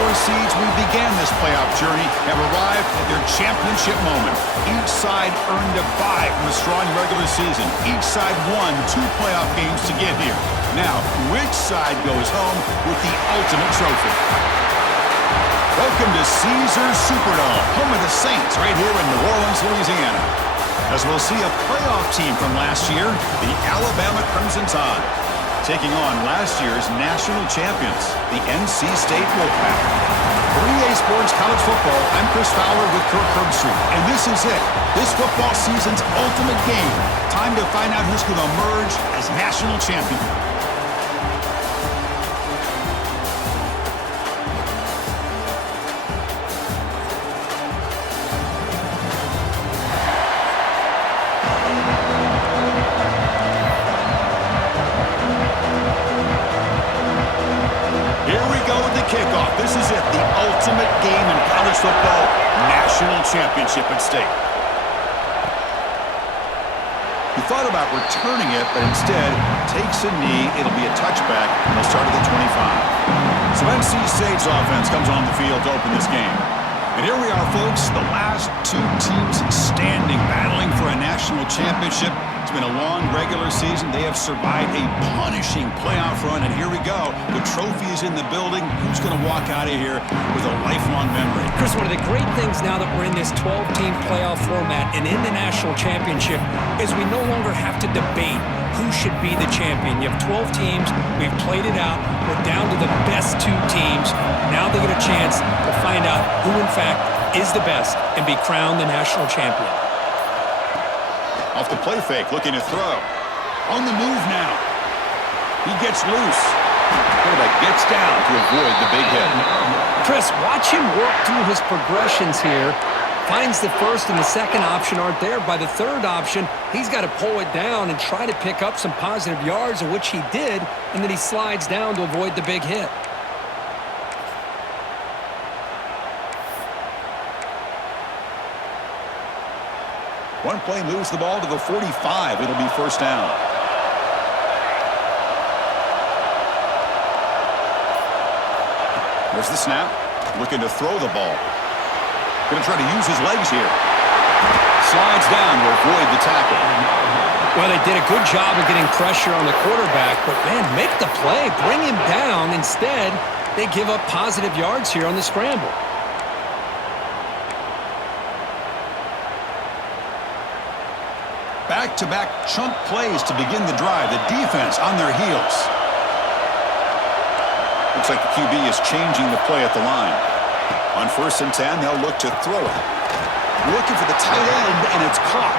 4 seeds who began this playoff journey have arrived at their championship moment. Each side earned a bye from a strong regular season. Each side won 2 playoff games to get here. Now, which side goes home with the ultimate trophy? Welcome to Caesars Superdome, home of the Saints, right here in New Orleans, Louisiana. As we'll see a playoff team from last year, the Alabama Crimson Tide, taking on last year's national champions, the NC State Wolfpack. For EA Sports College Football, I'm Chris Fowler with Kirk Herbstreit, and this is it. This football season's ultimate game. Time to find out who's going to emerge as national champion. Kickoff. This is it, the ultimate game in college football, national championship at stake. He thought about returning it, but instead takes a knee. It'll be a touchback, and they'll start at the 25. So NC State's offense comes on the field to open this game. And here we are, folks, the last 2 teams standing, battling for a national championship. It's been a long regular season. They have survived a punishing playoff run, and here we go. The trophy is in the building. Who's going to walk out of here with a lifelong memory? Chris, one of the great things now that we're in this 12-team playoff format and in the national championship is we no longer have to debate who should be the champion. You have 12 teams. We've played it out. We're down to the best 2 teams. Now they get a chance to find out who, in fact, is the best and be crowned the national champion. Off the play fake, looking to throw. On the move now. He gets loose. Quarterback gets down to avoid the big hit. Chris, watch him work through his progressions here. Finds the first and the second option aren't there. By the third option, he's got to pull it down and try to pick up some positive yards, of which he did, and then he slides down to avoid the big hit. One play moves the ball to the 45. It'll be first down. There's the snap. Looking to throw the ball. Going to try to use his legs here. Slides down to avoid the tackle. Well, they did a good job of getting pressure on the quarterback, but, man, make the play. Bring him down. Instead, they give up positive yards here on the scramble. Back-to-back chunk plays to begin the drive. The defense on their heels. Looks like the QB is changing the play at the line. On 1st and 10, they'll look to throw it. Looking for the tight end, and it's caught.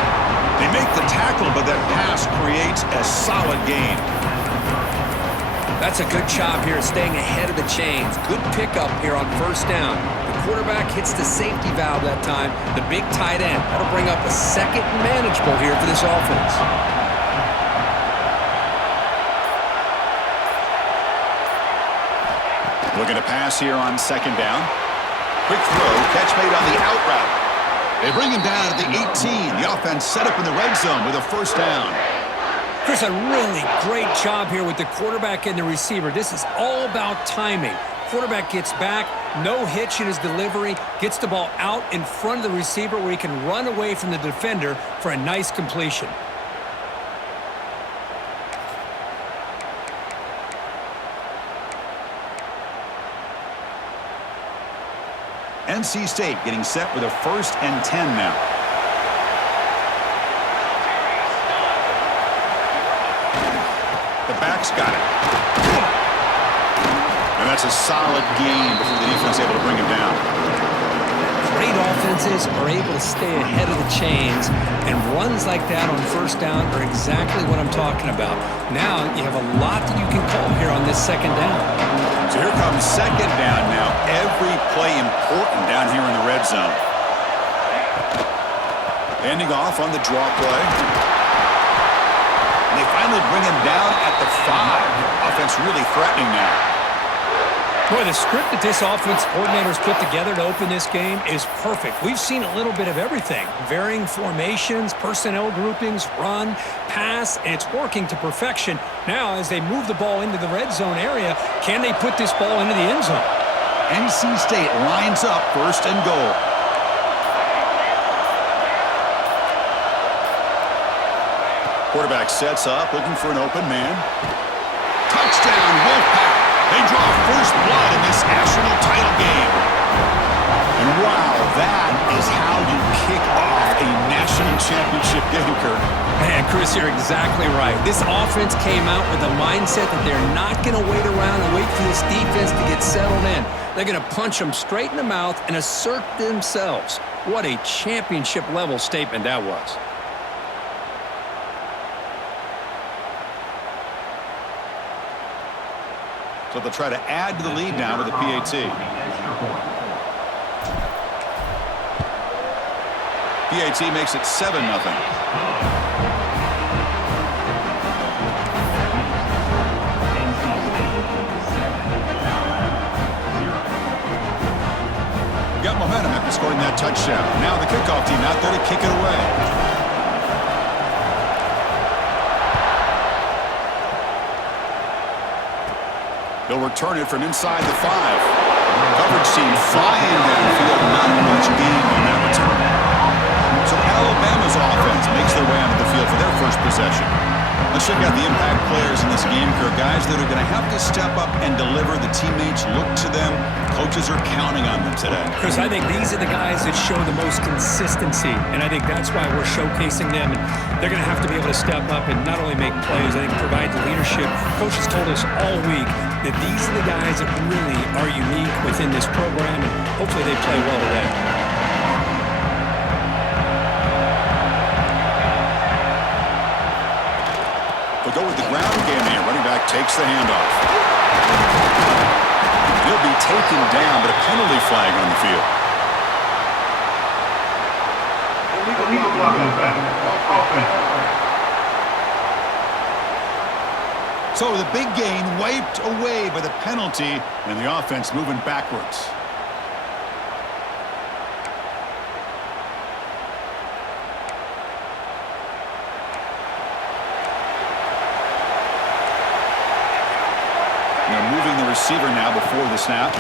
They make the tackle, but that pass creates a solid gain. That's a good job here, staying ahead of the chains. Good pickup here on 1st down. Quarterback hits the safety valve that time. The big tight end. That'll bring up a second manageable here for this offense. Looking to pass here on 2nd down. Quick throw. Catch made on the out route. They bring him down at the 18. The offense set up in the red zone with a 1st down. Chris, a really great job here with the quarterback and the receiver. This is all about timing. Quarterback gets back, no hitch in his delivery, gets the ball out in front of the receiver where he can run away from the defender for a nice completion. NC State getting set with a 1st and 10 now. The back's got it. And that's a solid gain before the defense able to bring him down. Great offenses are able to stay ahead of the chains, and runs like that on 1st down are exactly what I'm talking about. Now you have a lot that you can call here on this 2nd down. So here comes 2nd down now. Every play important down here in the red zone. Ending off on the draw play. And they finally bring him down at the 5. Offense really threatening now. Boy, the script that this offense coordinator's put together to open this game is perfect. We've seen a little bit of everything. Varying formations, personnel groupings, run, pass, and it's working to perfection. Now, as they move the ball into the red zone area, can they put this ball into the end zone? NC State lines up 1st and goal. Quarterback sets up, looking for an open man. Touchdown, Wolfpack. They draw first blood in this national title game. And wow, that is how you kick off a national championship game, Kurt. Man, Chris, you're exactly right. This offense came out with the mindset that they're not going to wait around and wait for this defense to get settled in. They're going to punch them straight in the mouth and assert themselves. What a championship-level statement that was. So they'll try to add to the lead now with the PAT. PAT makes it 7-0. Got momentum after scoring that touchdown. Now the kickoff team out there to kick it away. He'll return it from inside the 5. Coverage team flying downfield. Not much gain on that return. So Alabama's offense makes their way onto the field for their first possession. Let's check out the impact players in this game, Kirk. Guys that are going to have to step up and deliver. The teammates look to them. Coaches are counting on them today. Chris, I think these are the guys that show the most consistency, and I think that's why we're showcasing them. And they're going to have to be able to step up and not only make plays, I think provide the leadership. Coaches told us all week that these are the guys that really are unique within this program, and hopefully they play well today. They'll go with the ground game here. Running back takes the handoff. He'll be taken down, but a penalty flag on the field. So the big gain wiped away by the penalty, and the offense moving backwards. Receiver now before the snap.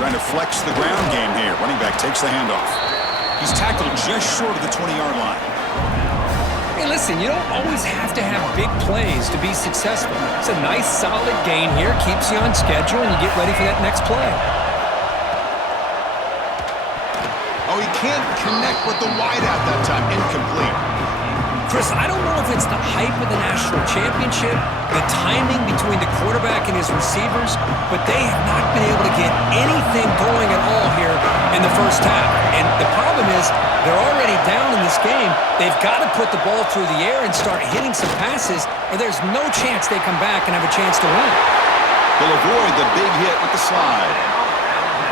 Trying to flex the ground game here. Running back takes the handoff. He's tackled just short of the 20-yard line. Hey, listen, you don't always have to have big plays to be successful. It's a nice, solid gain here. Keeps you on schedule, and you get ready for that next play. Oh, he can't connect with the wideout that time. Incomplete. Chris, I don't know if it's the hype of the national championship, the timing between the quarterback and his receivers, but they have not been able to get anything going at all here in the first half. And the problem is they're already down in this game. They've got to put the ball through the air and start hitting some passes, or there's no chance they come back and have a chance to win. They'll avoid the big hit with the slide.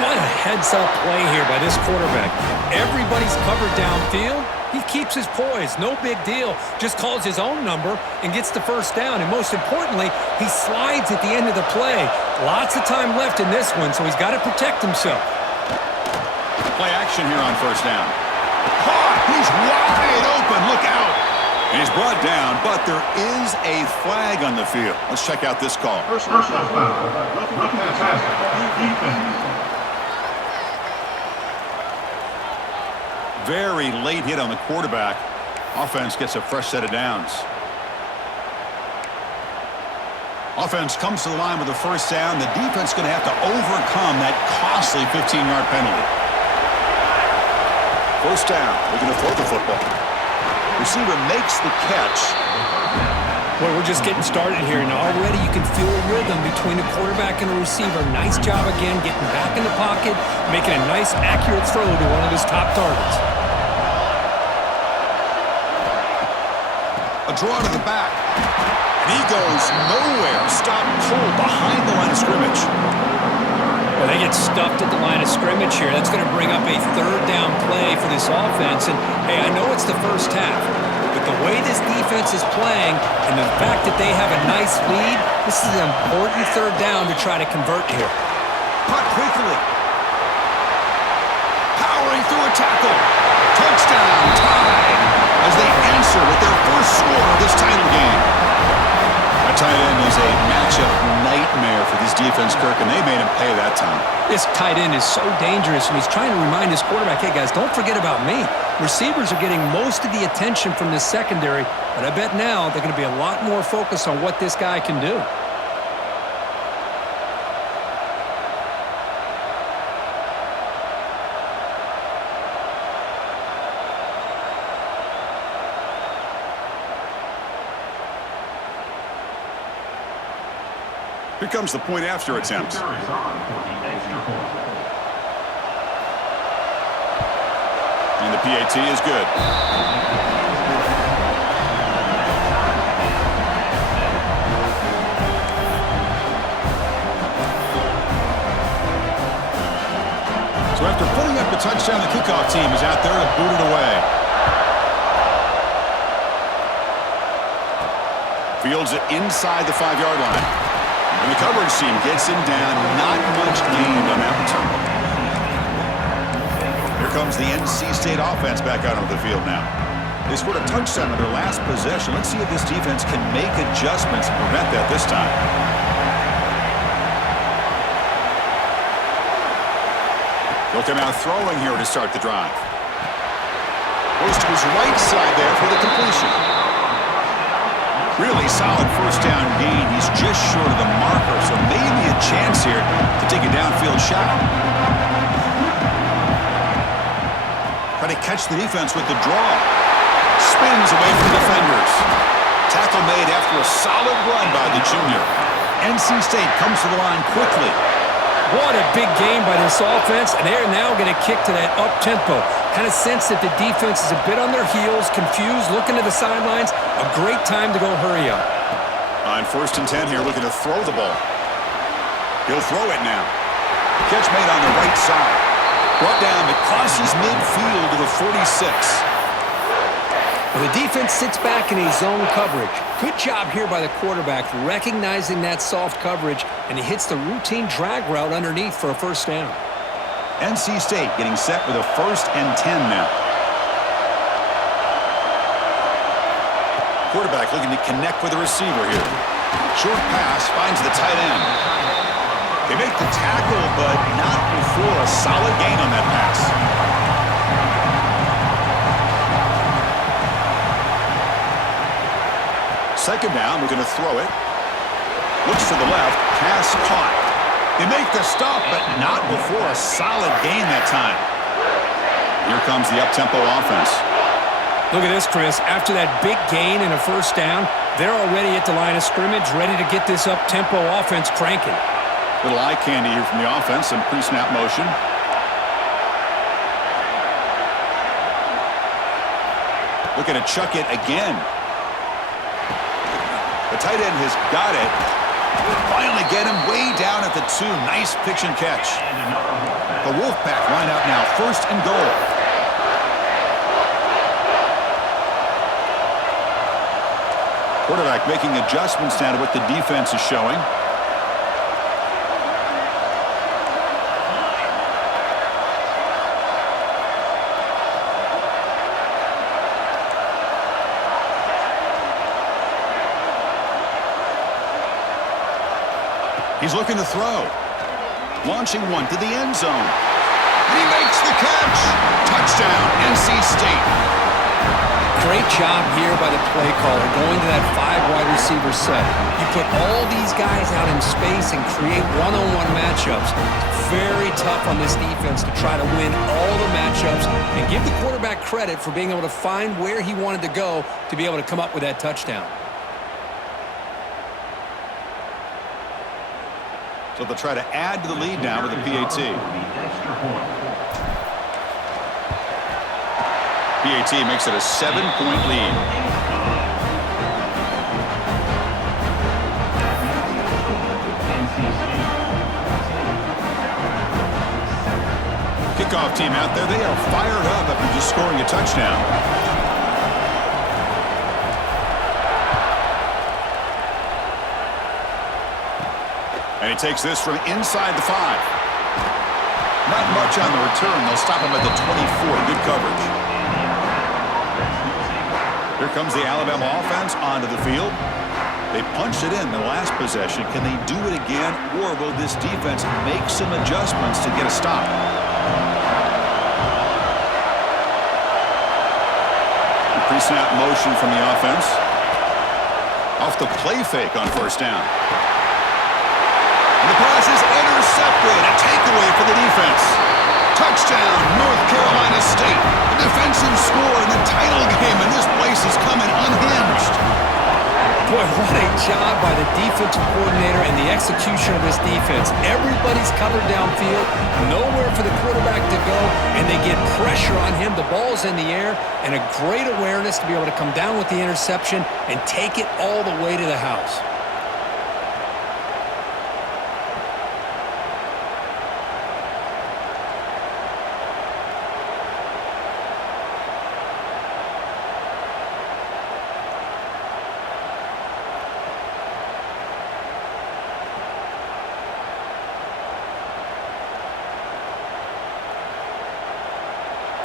What a heads-up play here by this quarterback. Everybody's covered downfield. He keeps his poise, no big deal. Just calls his own number and gets the first down. And most importantly, he slides at the end of the play. Lots of time left in this one, so he's got to protect himself. Play action here on first down. Caught! He's wide open. Look out! And he's brought down, but there is a flag on the field. Let's check out this call. First down. Very late hit on the quarterback. Offense gets a fresh set of downs. Offense comes to the line with a first down. The defense going to have to overcome that costly 15-yard penalty. First down. Looking to throw the football. Receiver makes the catch. Well, we're just getting started here, and already you can feel a rhythm between the quarterback and the receiver. Nice job again getting back in the pocket, making a nice, accurate throw to one of his top targets. A draw to the back. And he goes nowhere. Stop cold behind the line of scrimmage. Well, they get stuffed at the line of scrimmage here. That's going to bring up a third down play for this offense. And, hey, I know it's the first half, but the way this defense is playing and the fact that they have a nice lead, this is an important third down to try to convert here. Caught quickly. Powering through a tackle. Touchdown, tied, as they answer with their first score of this title game. A tight end is a matchup nightmare for this defense, Kirk, and they made him pay that time. This tight end is so dangerous, and he's trying to remind his quarterback, hey, guys, don't forget about me. Receivers are getting most of the attention from this secondary, but I bet now they're going to be a lot more focused on what this guy can do. Here comes the point after attempt. And the PAT is good. So after putting up the touchdown, the kickoff team is out there to boot it away. Fields it inside the 5-yard line. And the coverage team gets him down. Not much gained on that return. Here comes the NC State offense back out onto the field now. They scored a touchdown on their last possession. Let's see if this defense can make adjustments and prevent that this time. They'll come out throwing here to start the drive. Goes to his right side there for the completion. Really solid first down gain. He's just short of the marker, so maybe a chance here to take a downfield shot. Try to catch the defense with the draw. Spins away from the defenders. Tackle made after a solid run by the junior. NC State comes to the line quickly. What a big game by this offense, and they're now going to kick to that up-tempo. Kind of sense that the defense is a bit on their heels, confused, looking to the sidelines. A great time to go hurry up. On 1st and 10 here, looking to throw the ball. He'll throw it now. Catch made on the right side. Brought down, it crosses midfield to the 46. Well, the defense sits back in a zone coverage. Good job here by the quarterback, recognizing that soft coverage, and he hits the routine drag route underneath for a first down. NC State getting set with a 1st and 10 now. Quarterback looking to connect with the receiver here. Short pass finds the tight end. They make the tackle, but not before a solid gain on that pass. Second down, we're going to throw it. Looks to the left, pass caught. They make the stop, but not before a solid gain that time. Here comes the up-tempo offense. Look at this, Chris. After that big gain and a first down, they're already at the line of scrimmage, ready to get this up-tempo offense cranking. Little eye candy here from the offense, some pre-snap motion. Looking to chuck it again. The tight end has got it. Finally get him way down at the 2. Nice pitch and catch. The Wolfpack line out now, 1st and goal. Quarterback making adjustments now to what the defense is showing. He's looking to throw. Launching one to the end zone. He makes the catch. Touchdown, NC State. Great job here by the play caller, going to that 5-wide receiver set. You put all these guys out in space and create one-on-one matchups. Very tough on this defense to try to win all the matchups and give the quarterback credit for being able to find where he wanted to go to be able to come up with that touchdown. So they'll try to add to the lead now with the PAT. PAT makes it a 7-point lead. Kickoff team out there, they are fired up after just scoring a touchdown. And he takes this from inside the 5. Not much on the return. They'll stop him at the 24. Good coverage. Here comes the Alabama offense onto the field. They punched it in the last possession. Can they do it again, or will this defense make some adjustments to get a stop? Pre-snap motion from the offense. Off the play fake on first down. And the pass is intercepted. A takeaway for the defense. Touchdown, North Carolina State. A defensive score in the title game, and this place is coming unhinged. Boy, what a job by the defensive coordinator and the execution of this defense. Everybody's covered downfield, nowhere for the quarterback to go, and they get pressure on him. The ball's in the air, and a great awareness to be able to come down with the interception and take it all the way to the house.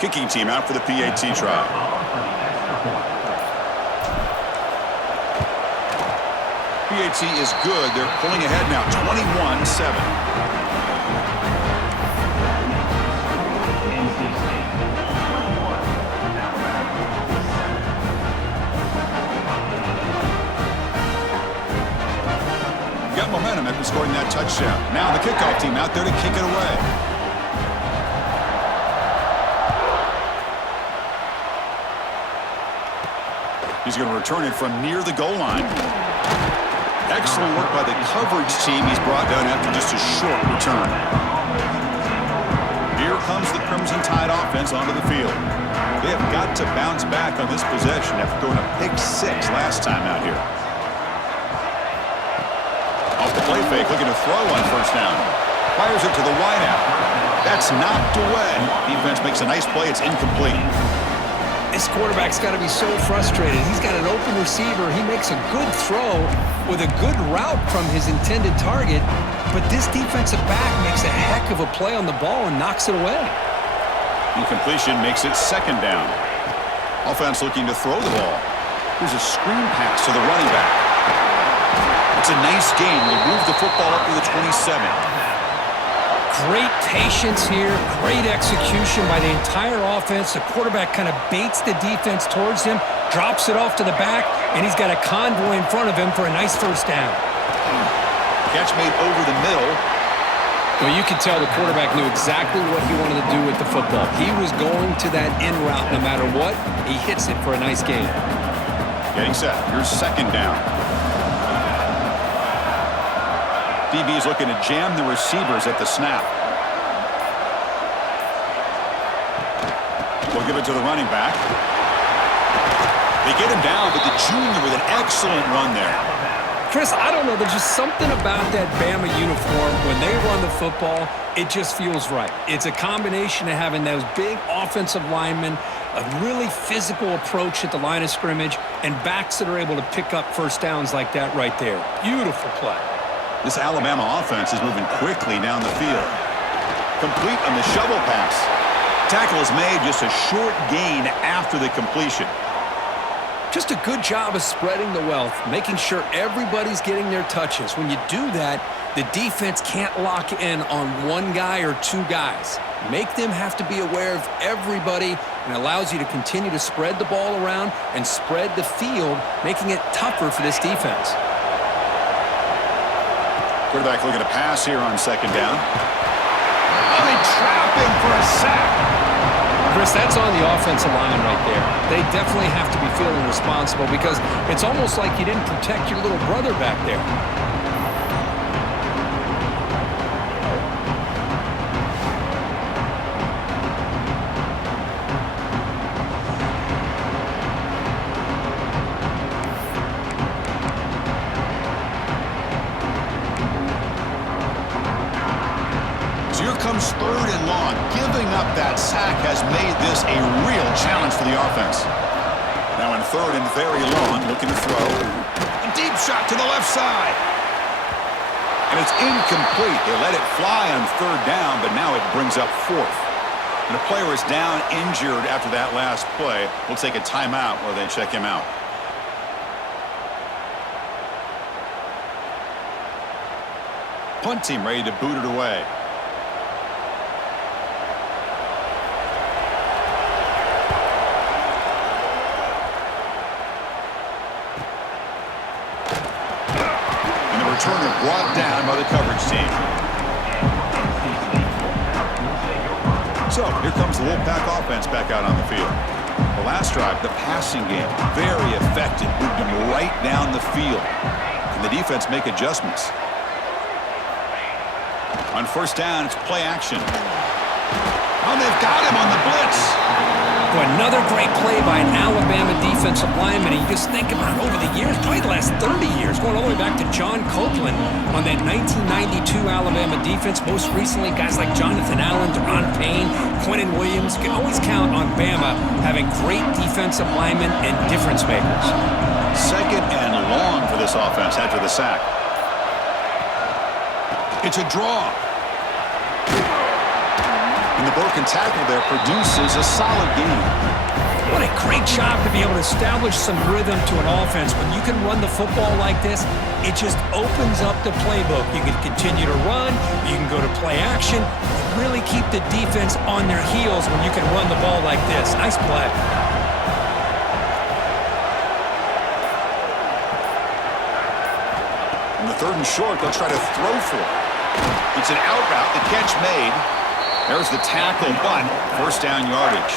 Kicking team out for the PAT trial. PAT is good. They're pulling ahead now, 21-7. Got momentum after scoring that touchdown. Now the kickoff team out there to kick it away. He's going to return it from near the goal line. Excellent work by the coverage team. He's brought down after just a short return. Here comes the Crimson Tide offense onto the field. They have got to bounce back on this possession after throwing a pick six last time out here. Off the play fake, looking to throw on first down. Fires it to the wideout. That's knocked away. Defense makes a nice play. It's incomplete. This quarterback's got to be so frustrated. He's got an open receiver. He makes a good throw with a good route from his intended target, but this defensive back makes a heck of a play on the ball and knocks it away. Incompletion makes it second down. Offense looking to throw the ball. Here's a screen pass to the running back. It's a nice gain. We'll move the football up to the 27. Great patience here, great execution by the entire offense. The quarterback kind of baits the defense towards him, drops it off to the back, and he's got a convoy in front of him for a nice first down. Catch made over the middle. Well, you could tell the quarterback knew exactly what he wanted to do with the football. He was going to that in route no matter what. He hits it for a nice gain. Getting set. Here's second down. DB is looking to jam the receivers at the snap. We'll give it to the running back. They get him down, but the junior with an excellent run there. Chris, I don't know. There's just something about that Bama uniform. When they run the football, it just feels right. It's a combination of having those big offensive linemen, a really physical approach at the line of scrimmage, and backs that are able to pick up first downs like that right there. Beautiful play. This Alabama offense is moving quickly down the field. Complete on the shovel pass. Tackle is made, just a short gain after the completion. Just a good job of spreading the wealth, making sure everybody's getting their touches. When you do that, the defense can't lock in on one guy or two guys. Make them have to be aware of everybody, and allows you to continue to spread the ball around and spread the field, making it tougher for this defense. Quarterback looking to pass here on second down. Oh, they trap him for a sack. Chris, that's on the offensive line right there. They definitely have to be feeling responsible because it's almost like you didn't protect your little brother back there. Comes third and long. Giving up that sack has made this a real challenge for the offense. Now in third and very long, looking to throw. A deep shot to the left side. And it's incomplete. They let it fly on third down, but now it brings up fourth. And a player is down injured after that last play. We'll take a timeout while they check him out. punt team ready to boot it away. And the returner brought down by the coverage team. So, here comes the Wolfpack offense back out on the field. The last drive, the passing game, very effective. Moved them right down the field. Can the defense make adjustments? On first down, it's play action. Oh, they've got him on the blitz. Boy, another great play by an Alabama defensive lineman. And you just think about over the years, probably the last 30 years, going all the way back to John Copeland on that 1992 Alabama defense. Most recently, guys like Jonathan Allen, Deron Payne, Quentin Williams. You can always count on Bama having great defensive linemen and difference makers. Second and long for this offense after the sack. It's a draw. And the broken tackle there produces a solid gain. What a great job to be able to establish some rhythm to an offense. When you can run the football like this, it just opens up the playbook. You can continue to run. You can go to play action. And really keep the defense on their heels when you can run the ball like this. Nice play. On the third and short, they'll try to throw for it. It's an out route. The catch made. There's the tackle, but first down yardage.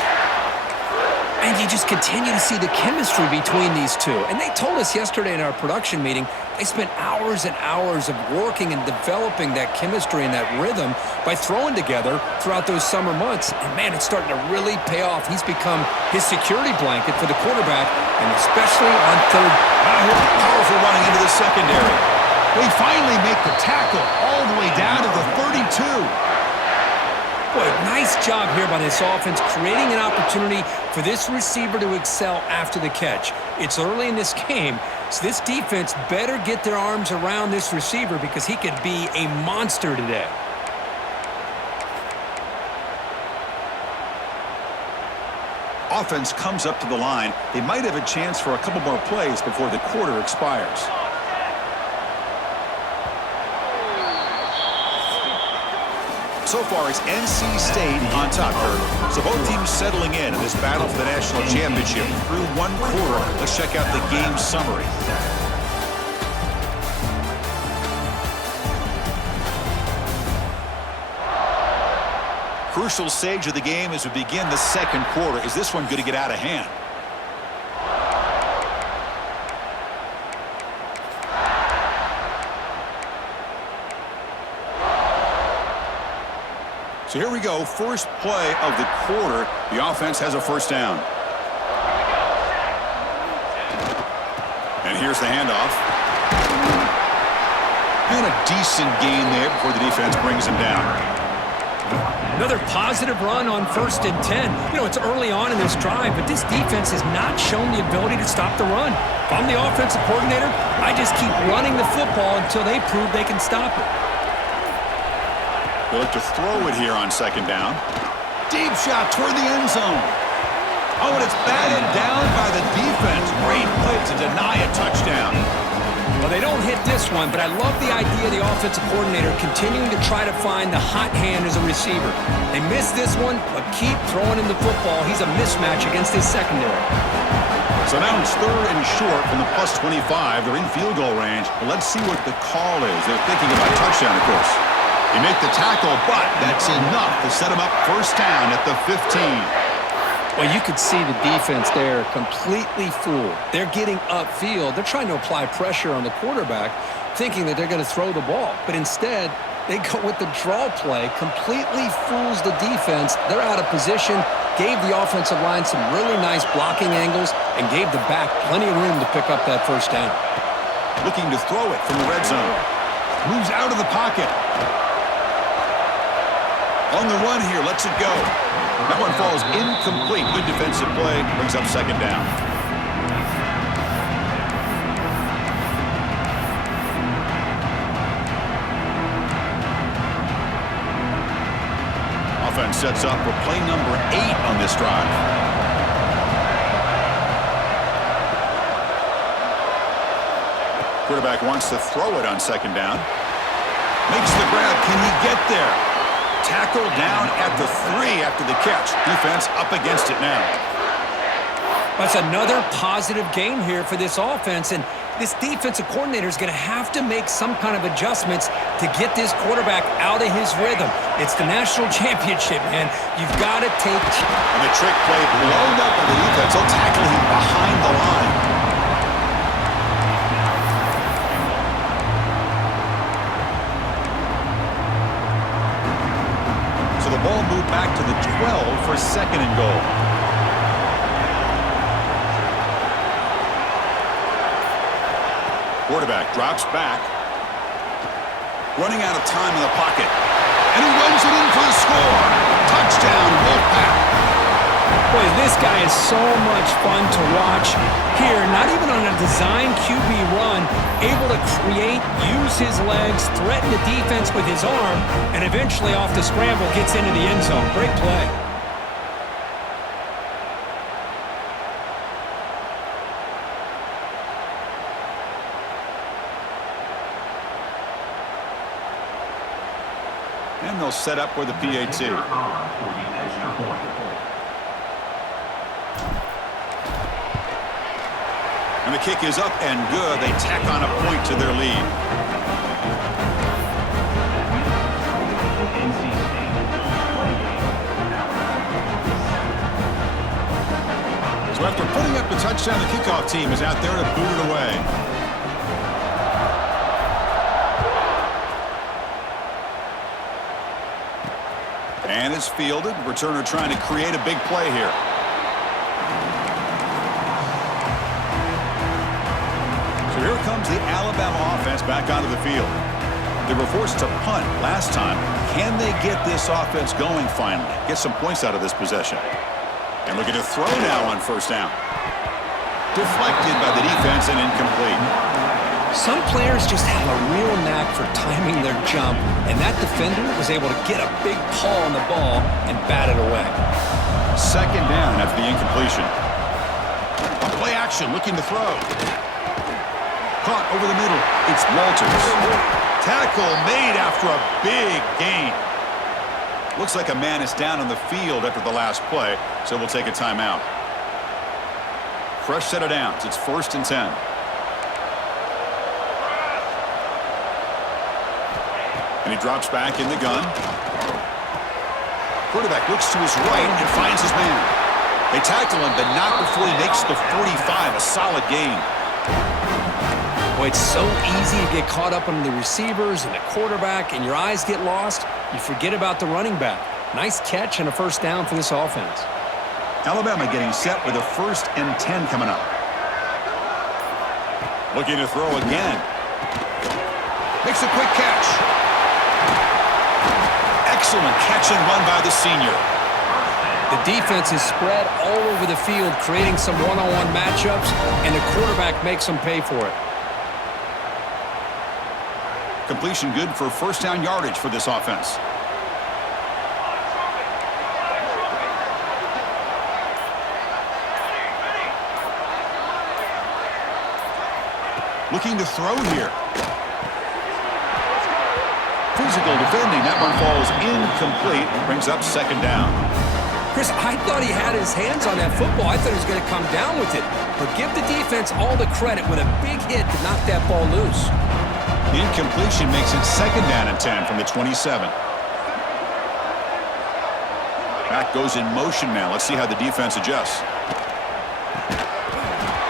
And you just continue to see the chemistry between these two. And they told us yesterday in our production meeting, they spent hours and hours of working and developing that chemistry and that rhythm by throwing together throughout those summer months. And, man, it's starting to really pay off. He's become his security blanket for the quarterback, and especially on third. Powerful running into the secondary. They finally make the tackle all the way down to the 32. Boy, nice job here by this offense, creating an opportunity for this receiver to excel after the catch. It's early in this game, so this defense better get their arms around this receiver because he could be a monster today. Offense comes up to the line. They might have a chance for a couple more plays before the quarter expires. So far, it's NC State on top, Kurt. So both teams settling in this battle for the national championship through one quarter. Let's check out the game summary. Crucial stage of the game as we begin the second quarter. Is this one going to get out of hand? So here we go, first play of the quarter. The offense has a first down. And here's the handoff. And a decent gain there before the defense brings him down. Another positive run on 1st and 10. You know, it's early on in this drive, but this defense has not shown the ability to stop the run. If I'm the offensive coordinator, I just keep running the football until they prove they can stop it. They look to throw it here on second down. Deep shot toward the end zone. Oh, and it's batted down by the defense. Great play to deny a touchdown. Well, they don't hit this one, but I love the idea of the offensive coordinator continuing to try to find the hot hand as a receiver. They missed this one, but keep throwing him the football. He's a mismatch against his secondary. So now it's third and short from the plus 25. They're in field goal range. Well, let's see what the call is. They're thinking about touchdown, of course. They make the tackle, but that's enough to set him up first down at the 15. Well, you could see the defense there completely fooled. They're getting upfield. They're trying to apply pressure on the quarterback, thinking that they're going to throw the ball. But instead, they go with the draw play, completely fools the defense. They're out of position, gave the offensive line some really nice blocking angles, and gave the back plenty of room to pick up that first down. Looking to throw it from the red zone. Moves out of the pocket. On the run here, lets it go. That one falls incomplete. Good defensive play. Brings up second down. Offense sets up for play number 8 on this drive. Quarterback wants to throw it on second down. Makes the grab. Can he get there? Tackle down at the 3 after the catch. Defense up against it now. That's another positive gain here for this offense, and this defensive coordinator is going to have to make some kind of adjustments to get this quarterback out of his rhythm. It's the national championship, man. You've got to take... And the trick play blown up by the defense. They'll tackle him behind the line. So the ball moved back to the 12 for 2nd and goal. Quarterback drops back. Running out of time in the pocket. And he runs it in for the score. Touchdown, Wolfpack. Boy, this guy is so much fun to watch. Here, not even on a design QB run, able to create, use his legs, threaten the defense with his arm, and eventually off the scramble gets into the end zone. Great play. And they'll set up for the PAT. And the kick is up and good. They tack on a point to their lead. So after putting up the touchdown, the kickoff team is out there to boot it away. And it's fielded. Returner trying to create a big play here. So here comes the Alabama offense back onto the field. They were forced to punt last time. Can they get this offense going finally? Get some points out of this possession. And looking to throw now on 1st down. Deflected by the defense and incomplete. Some players just have a real knack for timing their jump, and that defender was able to get a big paw on the ball and bat it away. 2nd down after the incompletion. On play action, looking to throw. Caught over the middle. It's Walters. Tackle made after a big gain. Looks like a man is down on the field after the last play, so we'll take a timeout. Fresh set of downs. It's 1st and 10. And he drops back in the gun. Quarterback looks to his right and finds his man. They tackle him, but not before he makes the 45. A solid gain. Boy, it's so easy to get caught up on the receivers and the quarterback, and your eyes get lost. You forget about the running back. Nice catch and a 1st down for this offense. Alabama getting set with a 1st and 10 coming up. Looking to throw again. Makes a quick catch. Excellent catch and run by the senior. The defense is spread all over the field, creating some one-on-one matchups, and the quarterback makes them pay for it. Completion good for 1st down yardage for this offense. Looking to throw here. Physical defending. That one falls incomplete. Brings up 2nd down. Chris, I thought he had his hands on that football. I thought he was going to come down with it. But give the defense all the credit with a big hit to knock that ball loose. Incompletion makes it 2nd down and 10 from the 27. Back goes in motion now. Let's see how the defense adjusts.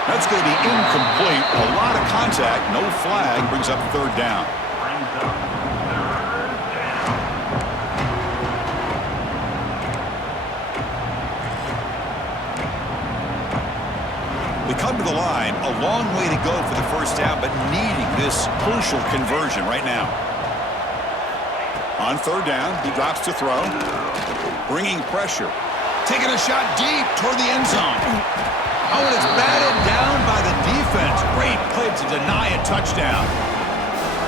That's going to be incomplete. A lot of contact. No flag. Brings up 3rd down. They come to the line, a long way to go for the 1st down, but needing this crucial conversion right now. On 3rd down, he drops to throw, bringing pressure, taking a shot deep toward the end zone. Oh, and it's batted down by the defense. Great play to deny a touchdown.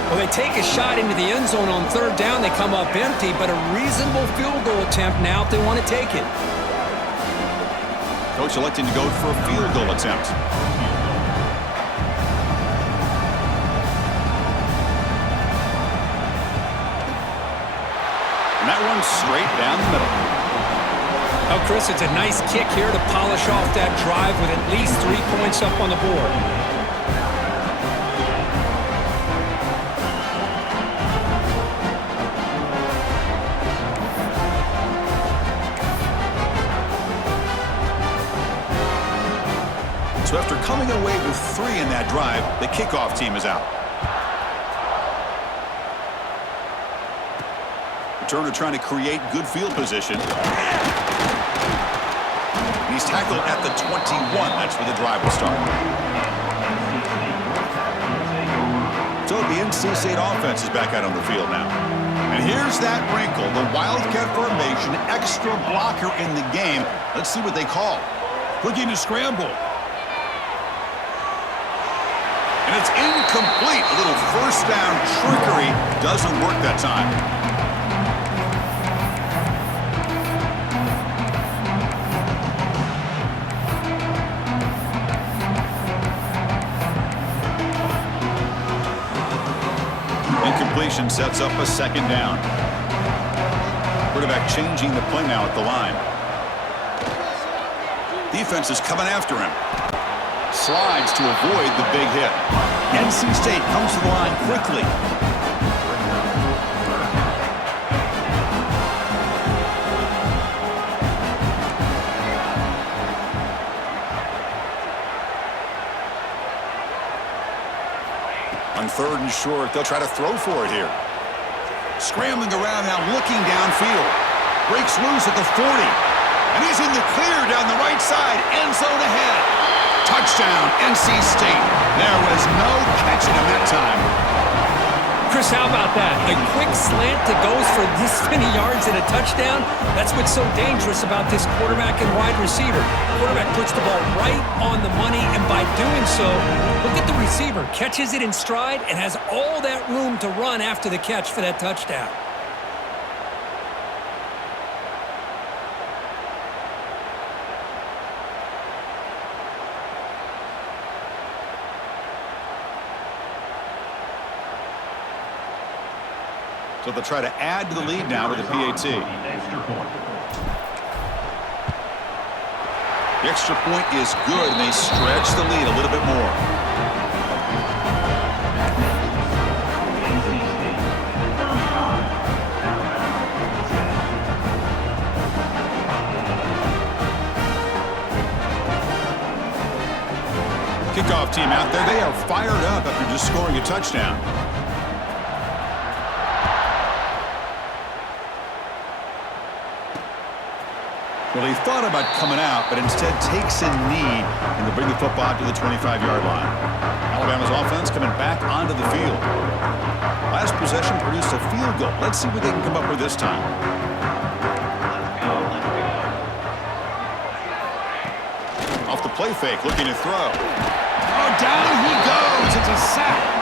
Well, they take a shot into the end zone on 3rd down. They come up empty, but a reasonable field goal attempt now if they want to take it. Coach electing to go for a field goal attempt. that one's straight down the middle. Oh, Chris, it's a nice kick here to polish off that drive with at least 3 points up on the board. So after coming away with 3 in that drive, the kickoff team is out. Returner trying to create good field position. He's tackled at the 21. That's where the drive will start. So the NC State offense is back out on the field now. And here's that wrinkle, the Wildcat formation, extra blocker in the game. Let's see what they call. Looking to scramble. And it's incomplete. A little first down trickery doesn't work that time. Incompletion sets up a second down. Quarterback changing the play now at the line. Defense is coming after him. Slides to avoid the big hit. NC State comes to the line quickly. On 3rd and short, they'll try to throw for it here. Scrambling around now, looking downfield. Breaks loose at the 40. And he's in the clear down the right side. End zone ahead. Touchdown, NC State. There was no catching him that time. Chris, how about that? A quick slant that goes for this many yards and a touchdown. That's what's so dangerous about this quarterback and wide receiver. Quarterback puts the ball right on the money, and by doing so, look at the receiver. Catches it in stride and has all that room to run after the catch for that touchdown. So they'll try to add to the lead now with the PAT. The extra point is good, and they stretch the lead a little bit more. Kickoff team out there. They are fired up after just scoring a touchdown. Well, he thought about coming out, but instead takes a knee and to bring the football out to the 25-yard line. Alabama's offense coming back onto the field. Last possession produced a field goal. Let's see what they can come up with this time. Off the play fake, looking to throw. Oh, down he goes. It's a sack.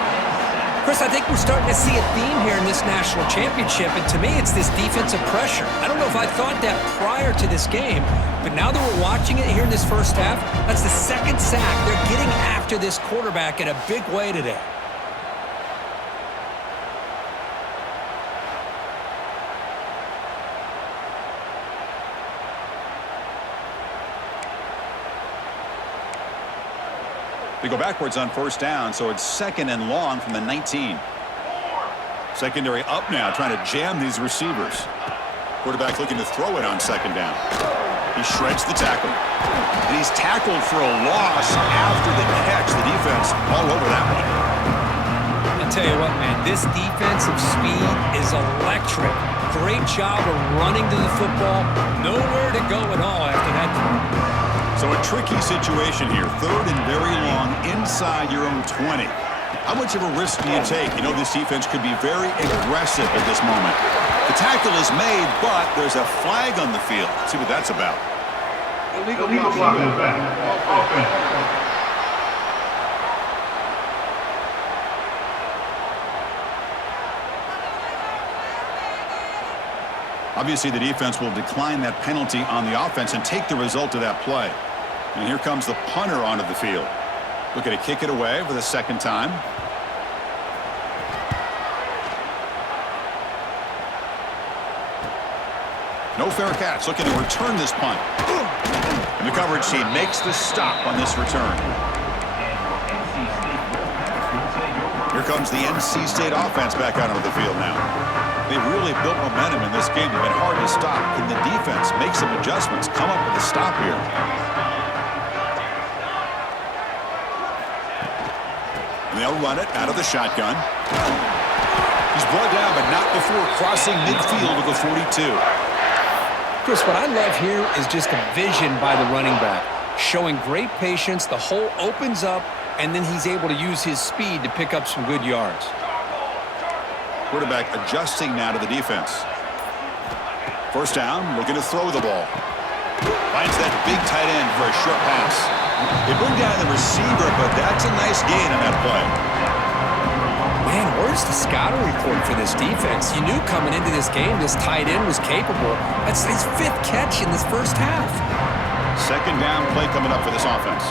Chris, I think we're starting to see a theme here in this national championship, and to me, it's this defensive pressure. I don't know if I thought that prior to this game, but now that we're watching it here in this first half, that's the second sack. They're getting after this quarterback in a big way today. They go backwards on first down, so it's 2nd and long from the 19. Secondary up now, trying to jam these receivers. Quarterback looking to throw it on 2nd down. He shreds the tackle. And he's tackled for a loss after the catch. The defense all over that one. I'll tell you what, man, this defensive speed is electric. Great job of running to the football. Nowhere to go at all after that. So a tricky situation here. 3rd and very long inside your own 20. How much of a risk do you take? You know this defense could be very aggressive at this moment. The tackle is made, but there's a flag on the field. Let's see what that's about. Illegal block in the back. Obviously, the defense will decline that penalty on the offense and take the result of that play. And here comes the punter onto the field. Looking to kick it away for the 2nd time. No fair catch, looking to return this punt. And the coverage team makes the stop on this return. Here comes the NC State offense back out onto the field now. They've really built momentum in this game. It's been hard to stop. Can the defense make some adjustments, come up with a stop here? And they'll run it out of the shotgun. He's brought down, but not before crossing midfield of the 42. Chris, what I love here is just the vision by the running back. Showing great patience, the hole opens up, and then he's able to use his speed to pick up some good yards. Quarterback adjusting now to the defense. First down, looking to throw the ball. Finds that big tight end for a short pass. They bring down the receiver, but that's a nice gain on that play. Man, where's the scouting report for this defense? You knew coming into this game this tight end was capable. That's his 5th catch in this first half. Second down play coming up for this offense.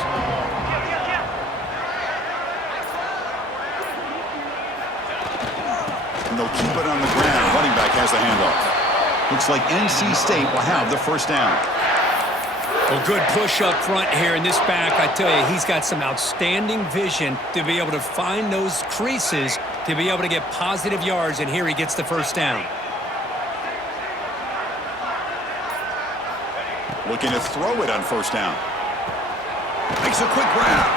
And they'll keep it on the ground. Running back has the handoff. Looks like NC State will have the first down. Well, good push up front here in this back. I tell you, he's got some outstanding vision to be able to find those creases to be able to get positive yards, and here he gets the first down. Looking to throw it on first down. Makes a quick grab.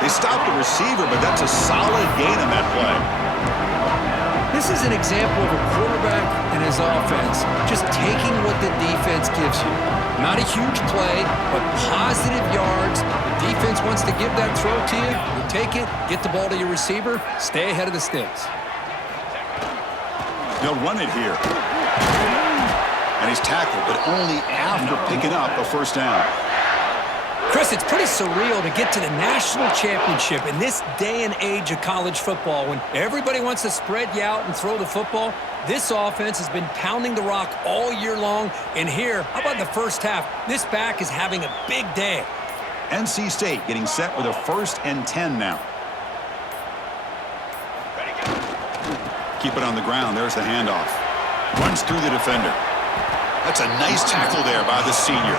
They stop the receiver, but that's a solid gain on that play. This is an example of a quarterback and his offense just taking what the defense gives you. Not a huge play, but positive yards. The defense wants to give that throw to you. You take it, get the ball to your receiver, stay ahead of the sticks. They'll run it here. And he's tackled, but only after picking up a first down. Chris, it's pretty surreal to get to the national championship in this day and age of college football when everybody wants to spread you out and throw the football. This offense has been pounding the rock all year long. And here, how about the first half? This back is having a big day. NC State getting set with a 1st and 10 now. Keep it on the ground. There's the handoff. Runs through the defender. That's a nice tackle there by the senior.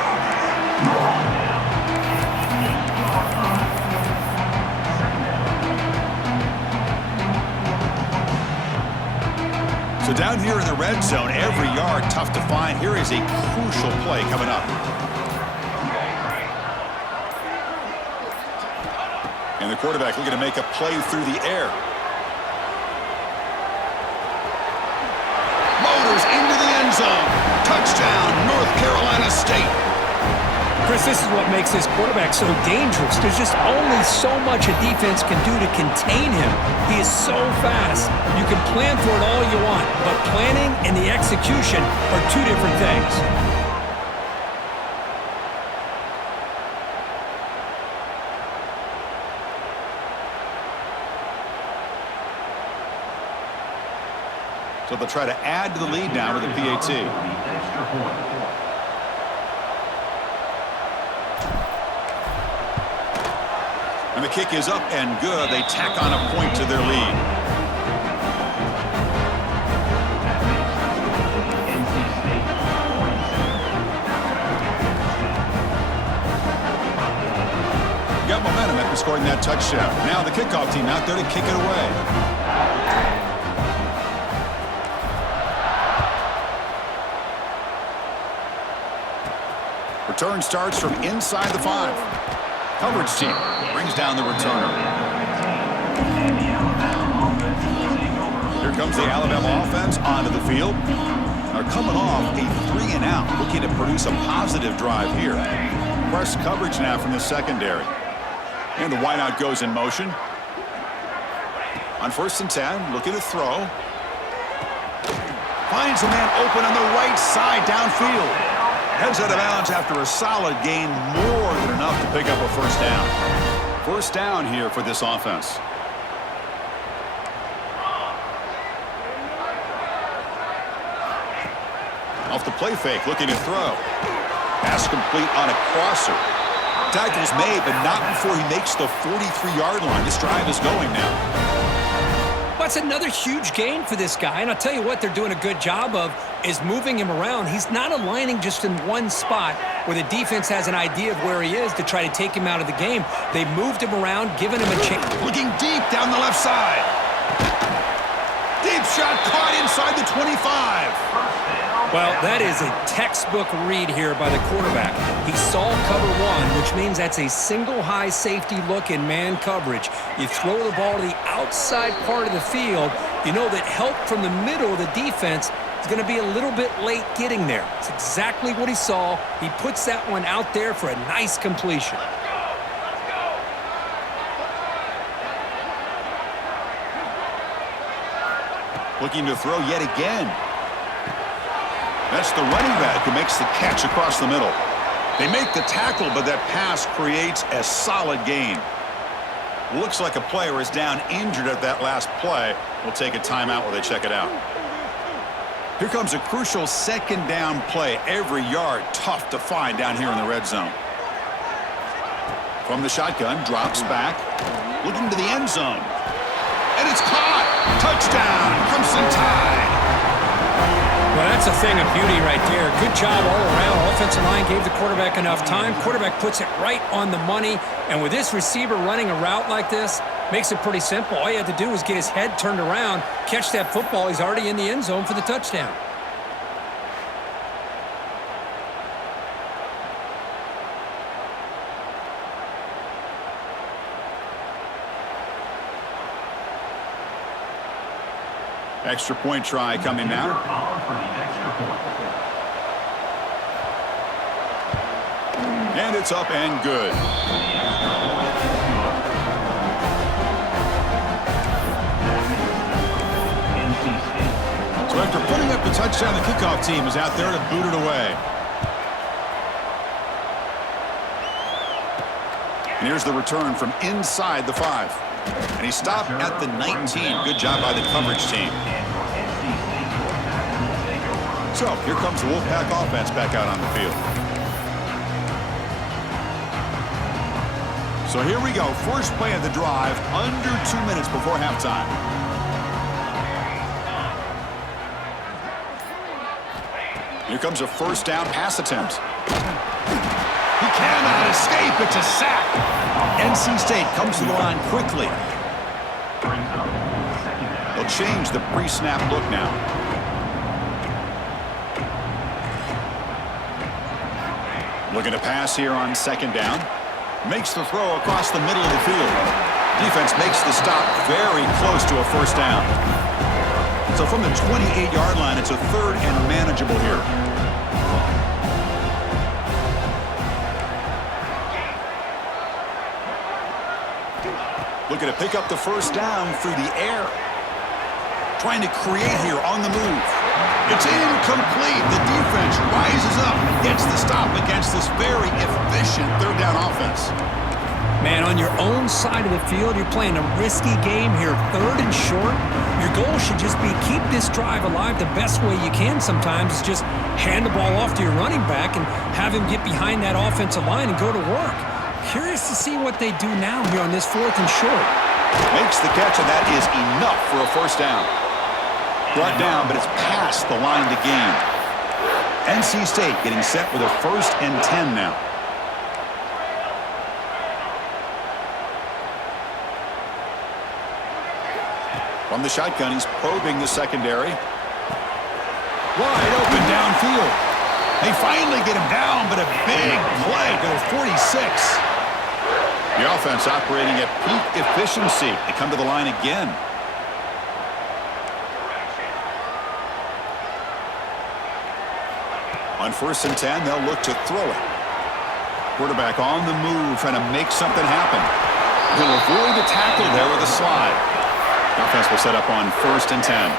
So down here in the red zone, every yard tough to find. Here is a crucial play coming up. And the quarterback looking to make a play through the air. Motors into the end zone. Touchdown, North Carolina State. Chris, this is what makes this quarterback so dangerous. There's just only so much a defense can do to contain him. He is so fast. You can plan for it all you want, but planning and the execution are two different things. So they'll try to add to the lead now with the PAT. And the kick is up and good. They tack on a point to their lead. Got momentum after scoring that touchdown. Now the kickoff team out there to kick it away. Return starts from inside the 5. Coverage team brings down the returner. Here comes the Alabama offense onto the field. They're coming off a 3-and-out, looking to produce a positive drive here. Press coverage now from the secondary. And the wideout goes in motion. On 1st and 10, looking to throw. Finds a man open on the right side downfield. Heads out of bounds after a solid gain, more than enough to pick up a first down. First down here for this offense. Off the play fake, looking to throw. Pass complete on a crosser. Tackle's made, but not before he makes the 43-yard line. This drive is going now. By it's another huge gain for this guy. And I'll tell you what they're doing a good job of is moving him around. He's not aligning just in one spot where the defense has an idea of where he is to try to take him out of the game. They've moved him around, given him a chance. Looking deep down the left side. Deep shot caught inside the 25. Well, that is a textbook read here by the quarterback. He saw cover one, which means that's a single high safety look in man coverage. You throw the ball to the outside part of the field, you know that help from the middle of the defense is going to be a little bit late getting there. It's exactly what he saw. He puts that one out there for a nice completion. Looking to throw yet again. That's the running back who makes the catch across the middle. They make the tackle, but that pass creates a solid gain. Looks like a player is down injured at that last play. We'll take a timeout while they check it out. Here comes a crucial second down play. Every yard tough to find down here in the red zone. From the shotgun, drops back. Looking to the end zone. And it's caught. Touchdown, Crimson Tide. Well, that's a thing of beauty right there. Good job all around. Offensive line gave the quarterback enough time. Quarterback puts it right on the money. And with this receiver running a route like this, makes it pretty simple. All you have to do is get his head turned around, catch that football. He's already in the end zone for the touchdown. Extra point try coming now. And it's up and good. So after putting up the touchdown, the kickoff team is out there to boot it away. And here's the return from inside the 5. And he stopped at the 19. Good job by the coverage team. So here comes the Wolfpack offense back out on the field. So here we go. First play of the drive, under 2 minutes before halftime. Here comes a first down pass attempt. He cannot escape. It's a sack. NC State comes to the line quickly. They'll change the pre-snap look now. Looking to pass here on second down. Makes the throw across the middle of the field. Defense makes the stop very close to a first down. So from the 28-yard line, it's a third and manageable here. Looking to pick up the first down through the air. Trying to create here on the move. It's incomplete. The defense rises up and gets the stop against this very efficient third down offense. Man, on your own side of the field, you're playing a risky game here. Third and short. Your goal should just be keep this drive alive the best way you can sometimes. Is just hand the ball off to your running back and have him get behind that offensive line and go to work. Curious to see what they do now here on this fourth and short. Makes the catch, and that is enough for a first down. Brought down, but it's past the line to gain. NC State getting set with a first and 10 now. From the shotgun, he's probing the secondary. Wide open downfield. They finally get him down, but a big play to the 46. The offense operating at peak efficiency. They come to the line again. On first and 10, they'll look to throw it. Quarterback on the move, trying to make something happen. He'll avoid the tackle there with a slide. The offense will set up on first and 10.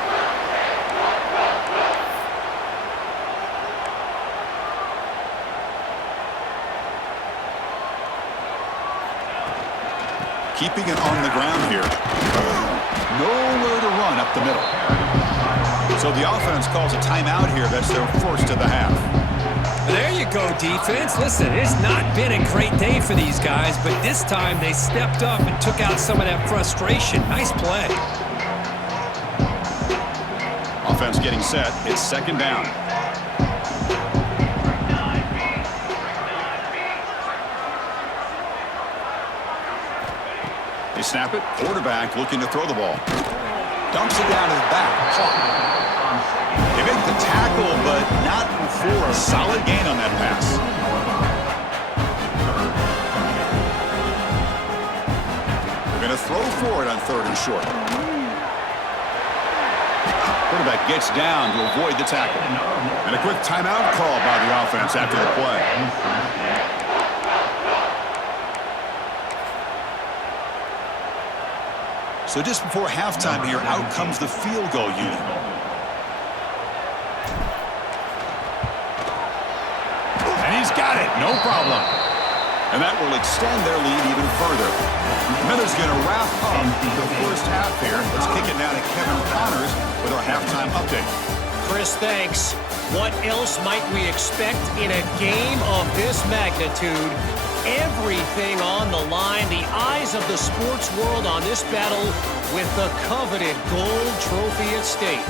Keeping it on the ground here. Nowhere to run up the middle. So the offense calls a timeout here. That's their first of the half. There you go, defense. Listen, it's not been a great day for these guys, but this time they stepped up and took out some of that frustration. Nice play. offense getting set. It's second down. They snap it. Quarterback looking to throw the ball. Dumps it down to the back. They make the tackle, but not for a solid gain on that pass. They're going to throw for it on 3rd and short. Quarterback gets down to avoid the tackle. And a quick timeout call by the offense after the play. So just before halftime here, out comes the field goal unit. And he's got it, no problem. And that will extend their lead even further. Miller's going to wrap up the first half here. Let's kick it now to Kevin Connors with our halftime update. Chris, thanks. What else might we expect in a game of this magnitude? Everything on the line, the eyes of the sports world on this battle with the coveted gold trophy at stake.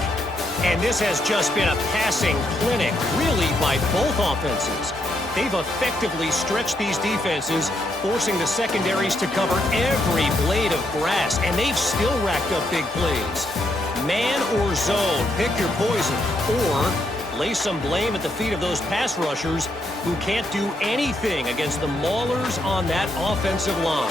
And this has just been a passing clinic, really, by both offenses. They've effectively stretched these defenses, forcing the secondaries to cover every blade of grass, and they've still racked up big plays. Man or zone, pick your poison, or lay some blame at the feet of those pass rushers who can't do anything against the maulers on that offensive line.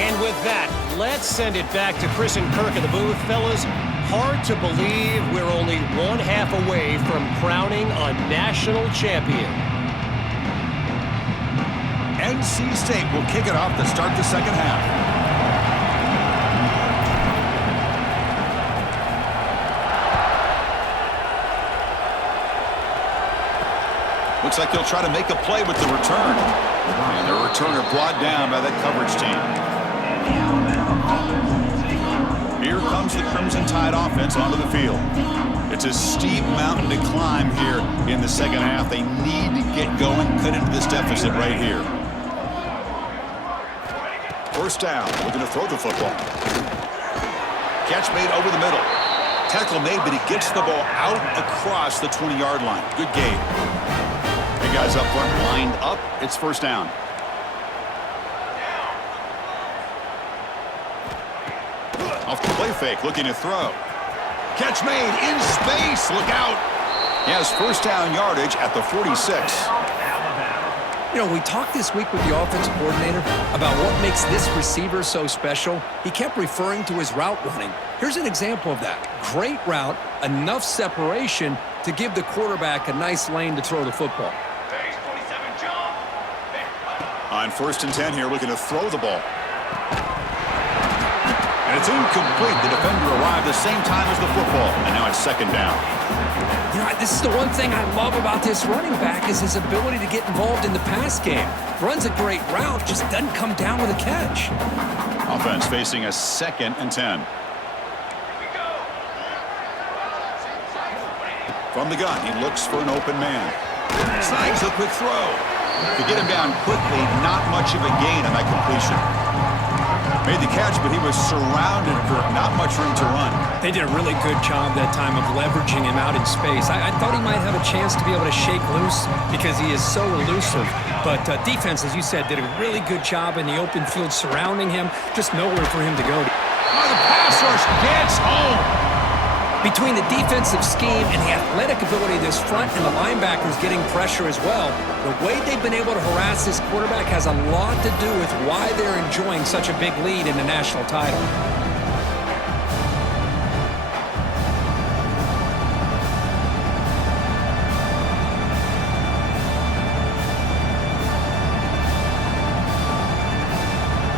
And with that, let's send it back to Chris and Kirk in the booth. Fellas, hard to believe we're only one half away from crowning a national champion. NC State will kick it off to start the second half. Looks like they'll try to make a play with the return. And the returner brought down by that coverage team. Here comes the Crimson Tide offense onto the field. It's a steep mountain to climb here in the second half. They need to get going, cut into this deficit right here. First down, looking to throw the football. Catch made over the middle. Tackle made, but he gets the ball out across the 20-yard line. Good gain. Hey guys up front lined up. It's first down. Off the play fake, looking to throw. Catch made in space. Look out. He has first down yardage at the 46. You know, we talked this week with the offensive coordinator about what makes this receiver so special. He kept referring to his route running. Here's an example of that. Great route, enough separation to give the quarterback a nice lane to throw the football. On 1st and 10 here, looking to throw the ball. And it's incomplete. The defender arrived the same time as the football. And now it's second down. You know, this is the one thing I love about this running back is his ability to get involved in the pass game. Runs a great route, just doesn't come down with a catch. Offense facing a 2nd and 10. From the gun, he looks for an open man. Snags a quick throw. To get him down quickly, not much of a gain on that completion. Made the catch, but he was surrounded, Kirk. Not much room to run. They did a really good job that time of leveraging him out in space. I thought he might have a chance to be able to shake loose because he is so elusive. But defense, as you said, did a really good job in the open field surrounding him. Just nowhere for him to go. Oh, the pass rush gets home. Between the defensive scheme and the athletic ability of this front and the linebackers getting pressure as well, the way they've been able to harass this quarterback has a lot to do with why they're enjoying such a big lead in the national title.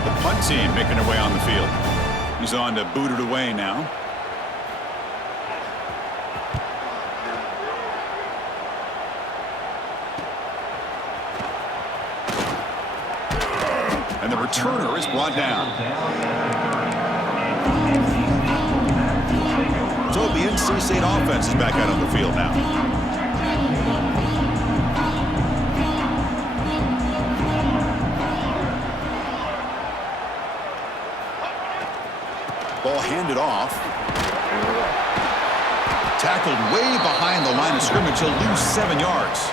The punt team making their way on the field. He's on to boot it away now. And the returner is brought down. So the NC State offense is back out on the field now. Ball handed off. Tackled way behind the line of scrimmage. He'll lose 7 yards.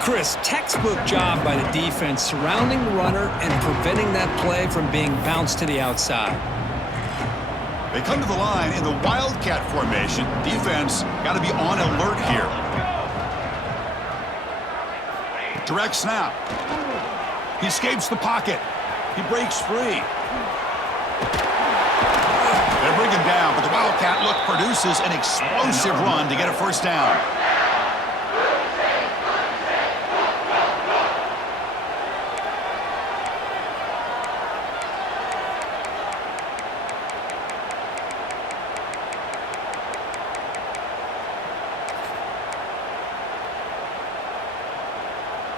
Chris, textbook job by the defense surrounding the runner and preventing that play from being bounced to the outside. They come to the line in the Wildcat formation. Defense got to be on alert here. Direct snap. He escapes the pocket. He breaks free. They bring him down, but the Wildcat look produces an explosive run to get a first down.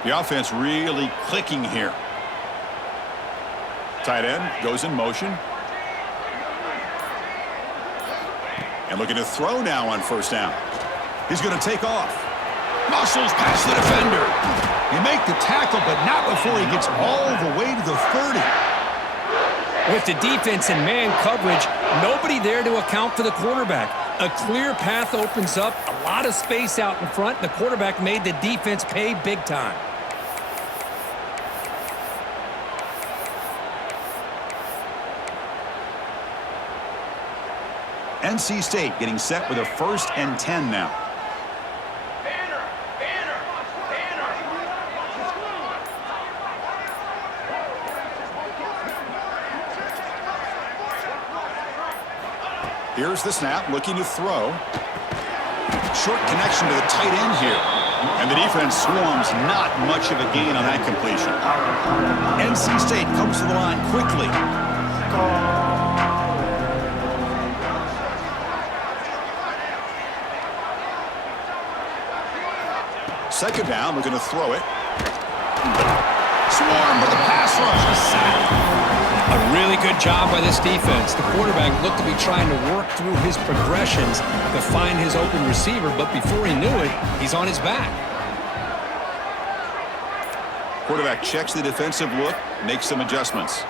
The offense really clicking here. Tight end goes in motion. And looking to throw now on first down. He's going to take off. Muscles past the defender. You make the tackle, but not before he gets all the way to the 30. With the defense and man coverage, nobody there to account for the quarterback. A clear path opens up, a lot of space out in front, and the quarterback made the defense pay big time. NC State getting set with a 1st and 10 now. Here's the snap, looking to throw. Short connection to the tight end here. And the defense swarms, not much of a gain on that completion. NC State comes to the line quickly. Second down, looking to throw it. Swarm with the pass rush. A sack. A really good job by this defense. The quarterback looked to be trying to work through his progressions to find his open receiver, but before he knew it, he's on his back. Quarterback checks the defensive look, makes some adjustments.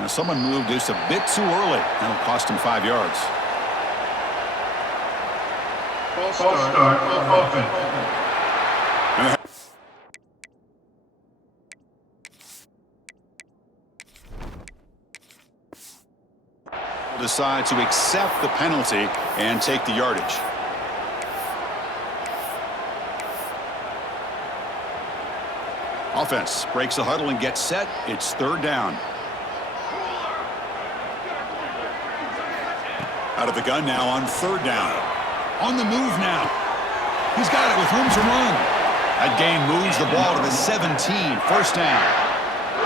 Now someone moved just a bit too early. That'll cost him 5 yards. False start on offense. Decide to accept the penalty and take the yardage. Offense breaks the huddle and gets set. It's 3rd down. Out of the gun now on 3rd down. On the move now. He's got it with room to run. That gain moves the ball to the 17. First down.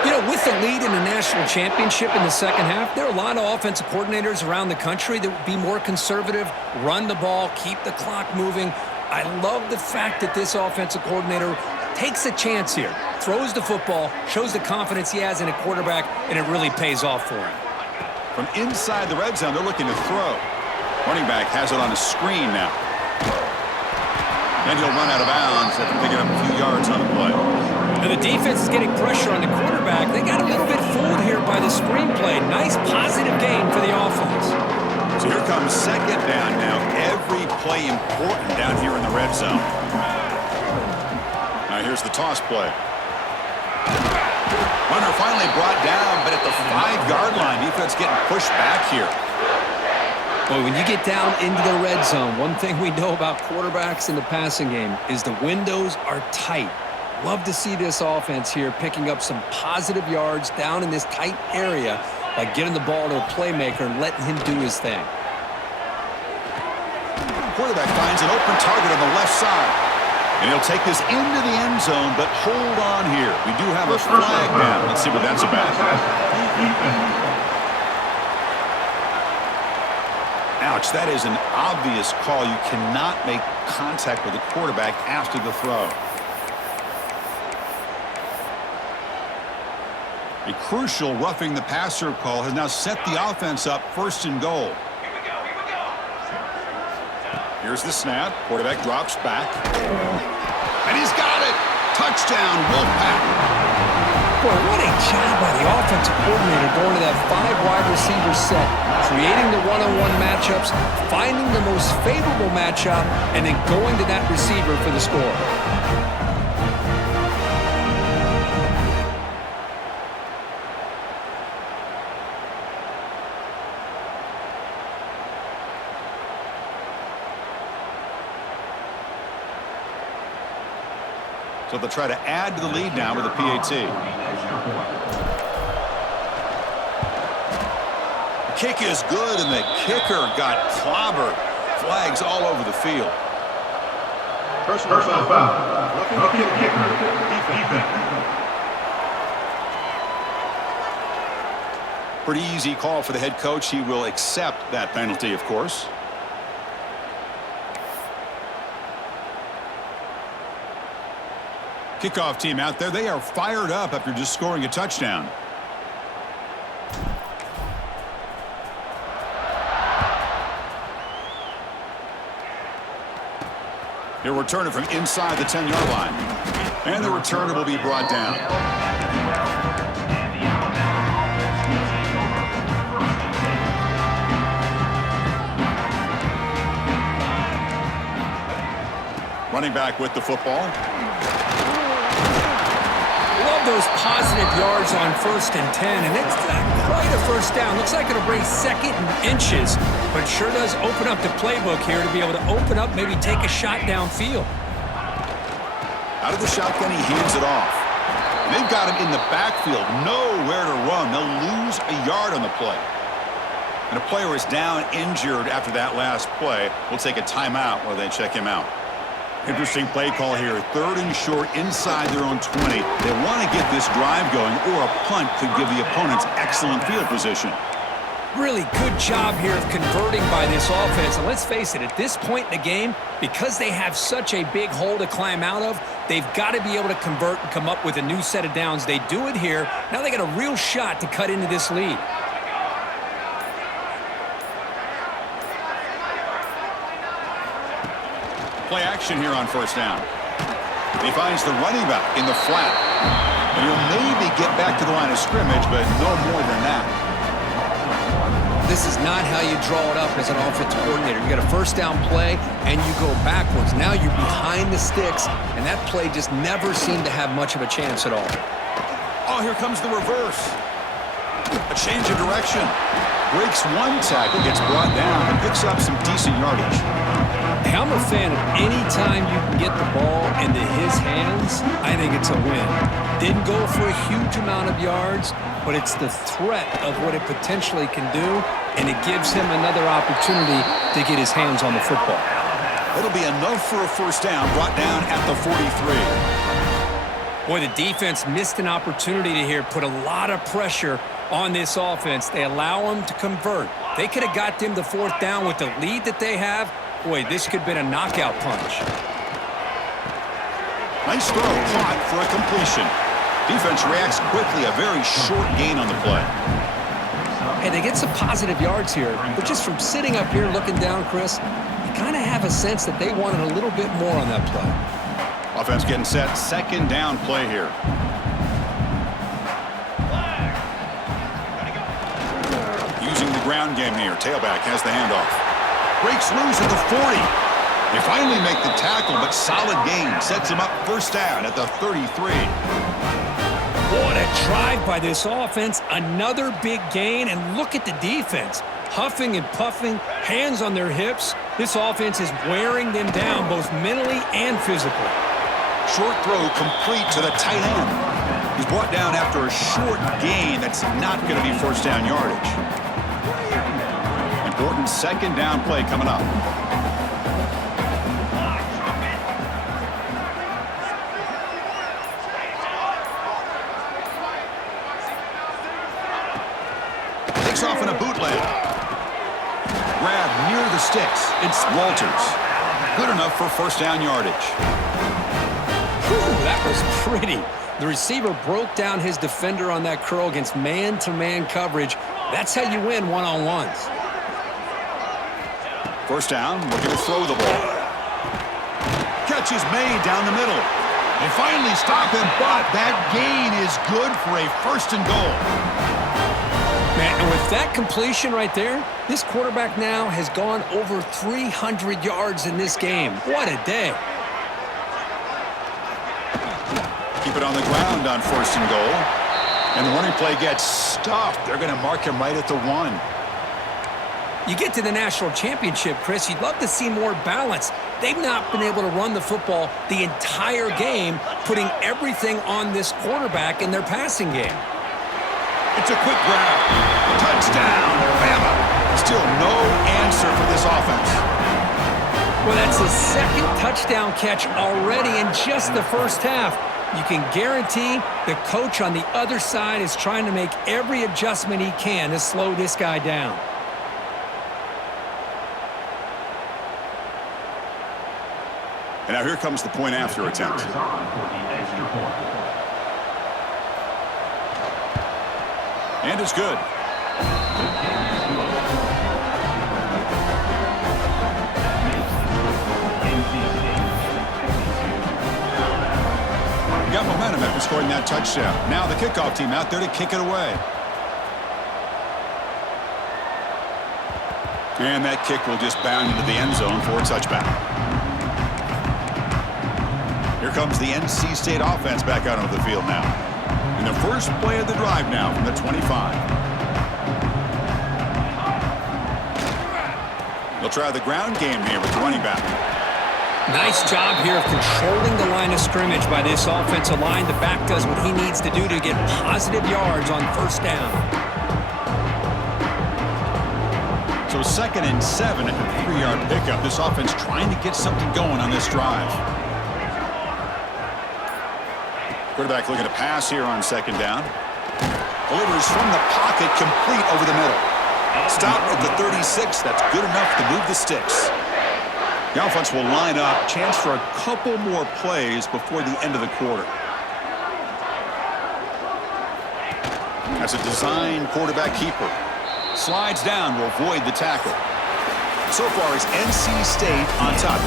You know, with the lead in the national championship in the second half, there are a lot of offensive coordinators around the country that would be more conservative, run the ball, keep the clock moving. I love the fact that this offensive coordinator takes a chance here, throws the football, shows the confidence he has in a quarterback, and it really pays off for him. From inside the red zone, they're looking to throw. Running back has it on a screen now. And he'll run out of bounds after picking up a few yards on the play. And the defense is getting pressure on the quarterback. They got a little bit fooled here by the screen play. Nice positive gain for the offense. So here comes 2nd down now. Every play important down here in the red zone. Now here's the toss play. Runner finally brought down, but at the 5-yard line, defense getting pushed back here. Boy, when you get down into the red zone, one thing we know about quarterbacks in the passing game is the windows are tight. Love to see this offense here picking up some positive yards down in this tight area by getting the ball to a playmaker and letting him do his thing. Quarterback finds an open target on the left side. And he'll take this into the end zone, but hold on here. We do have a flag now. Let's see what that's about. Ouch, that is an obvious call. You cannot make contact with the quarterback after the throw. A crucial roughing the passer call has now set the offense up 1st and goal. Here's the snap. Quarterback drops back. And he's got it. Touchdown, Wolfpack. Boy, what a job by the offensive coordinator going to that 5 wide receiver set, creating the one-on-one matchups, finding the most favorable matchup, and then going to that receiver for the score. So they'll try to add to the lead now with a PAT. The kick is good, and the kicker got clobbered. Flags all over the field. Personal foul. Roughing the kicker. Defense. Pretty easy call for the head coach. He will accept that penalty, of course. Kickoff team out there. They are fired up after just scoring a touchdown. He'll return it from inside the 10-yard line. And the returner will be brought down. Running back with the football. Love those positive yards on 1st and 10, and it's not quite a first down. Looks like it'll bring 2nd and inches, but sure does open up the playbook here to be able to open up, maybe take a shot downfield. Out of the shotgun, he hands it off. And they've got him in the backfield, nowhere to run. They'll lose a yard on the play. And a player is down injured after that last play. We'll take a timeout while they check him out. Interesting play call here. 3rd and short inside their own 20. They want to get this drive going, or a punt could give the opponents excellent field position. Really good job here of converting by this offense. And let's face it, at this point in the game, because they have such a big hole to climb out of, they've got to be able to convert and come up with a new set of downs. They do it here. Now they got a real shot to cut into this lead. Play action here on 1st down. He finds the running back in the flat. And he'll maybe get back to the line of scrimmage, but no more than that. This is not how you draw it up as an offensive coordinator. You got a 1st down play, and you go backwards. Now you're behind the sticks, and that play just never seemed to have much of a chance at all. Oh, here comes the reverse. A change of direction. Breaks one tackle, gets brought down, and picks up some decent yardage. Hey, I'm a fan of any time you can get the ball into his hands. I think it's a win. Didn't go for a huge amount of yards, but it's the threat of what it potentially can do, and it gives him another opportunity to get his hands on the football. It'll be enough for a 1st down, brought down at the 43. Boy, the defense missed an opportunity to here, put a lot of pressure on this offense. They allow them to convert. They could have got them the 4th down with the lead that they have. Boy, this could have been a knockout punch. Nice throw, caught for a completion. Defense reacts quickly, a very short gain on the play. Hey, they get some positive yards here, but just from sitting up here looking down, Chris, you kind of have a sense that they wanted a little bit more on that play. Offense getting set, 2nd down play here. Using the ground game here, tailback has the handoff. Breaks loose at the 40. They finally make the tackle, but solid gain. Sets him up 1st down at the 33. What a drive by this offense. Another big gain, and look at the defense. Huffing and puffing, hands on their hips. This offense is wearing them down both mentally and physically. Short throw complete to the tight end. He's brought down after a short gain that's not going to be 1st down yardage. Important 2nd down play coming up. Takes off in a bootleg. Grab near the sticks. It's Walters. Good enough for 1st down yardage. Whew, that was pretty. The receiver broke down his defender on that curl against man-to-man coverage. That's how you win one-on-ones. 1st down, looking to throw the ball. Catch is made down the middle. They finally stop him, but that gain is good for a 1st and goal. Man, and with that completion right there, this quarterback now has gone over 300 yards in this game. What a day. Keep it on the ground on 1st and goal. And the running play gets stuffed. They're going to mark him right at the 1. You get to the national championship, Chris, you'd love to see more balance. They've not been able to run the football the entire game, putting everything on this quarterback in their passing game. It's a quick grab. Touchdown, Bama. Still no answer for this offense. Well, that's his 2nd touchdown catch already in just the first half. You can guarantee the coach on the other side is trying to make every adjustment he can to slow this guy down. And now here comes the point after attempt. And it's good. Got momentum after scoring that touchdown. Now the kickoff team out there to kick it away. And that kick will just bound into the end zone for a touchback. Here comes the NC State offense back out onto the field now. And the first play of the drive now from the 25. They'll try the ground game here with the running back. Nice job here of controlling the line of scrimmage by this offensive line. The back does what he needs to do to get positive yards on 1st down. So 2nd and 7 at the 3-yard pickup. This offense trying to get something going on this drive. Quarterback looking to pass here on 2nd down. Delivers from the pocket, complete over the middle. Stop at the 36. That's good enough to move the sticks. The offense will line up. Chance for a couple more plays before the end of the quarter. That's a design quarterback keeper. Slides down to avoid the tackle. So far, it's NC State on top.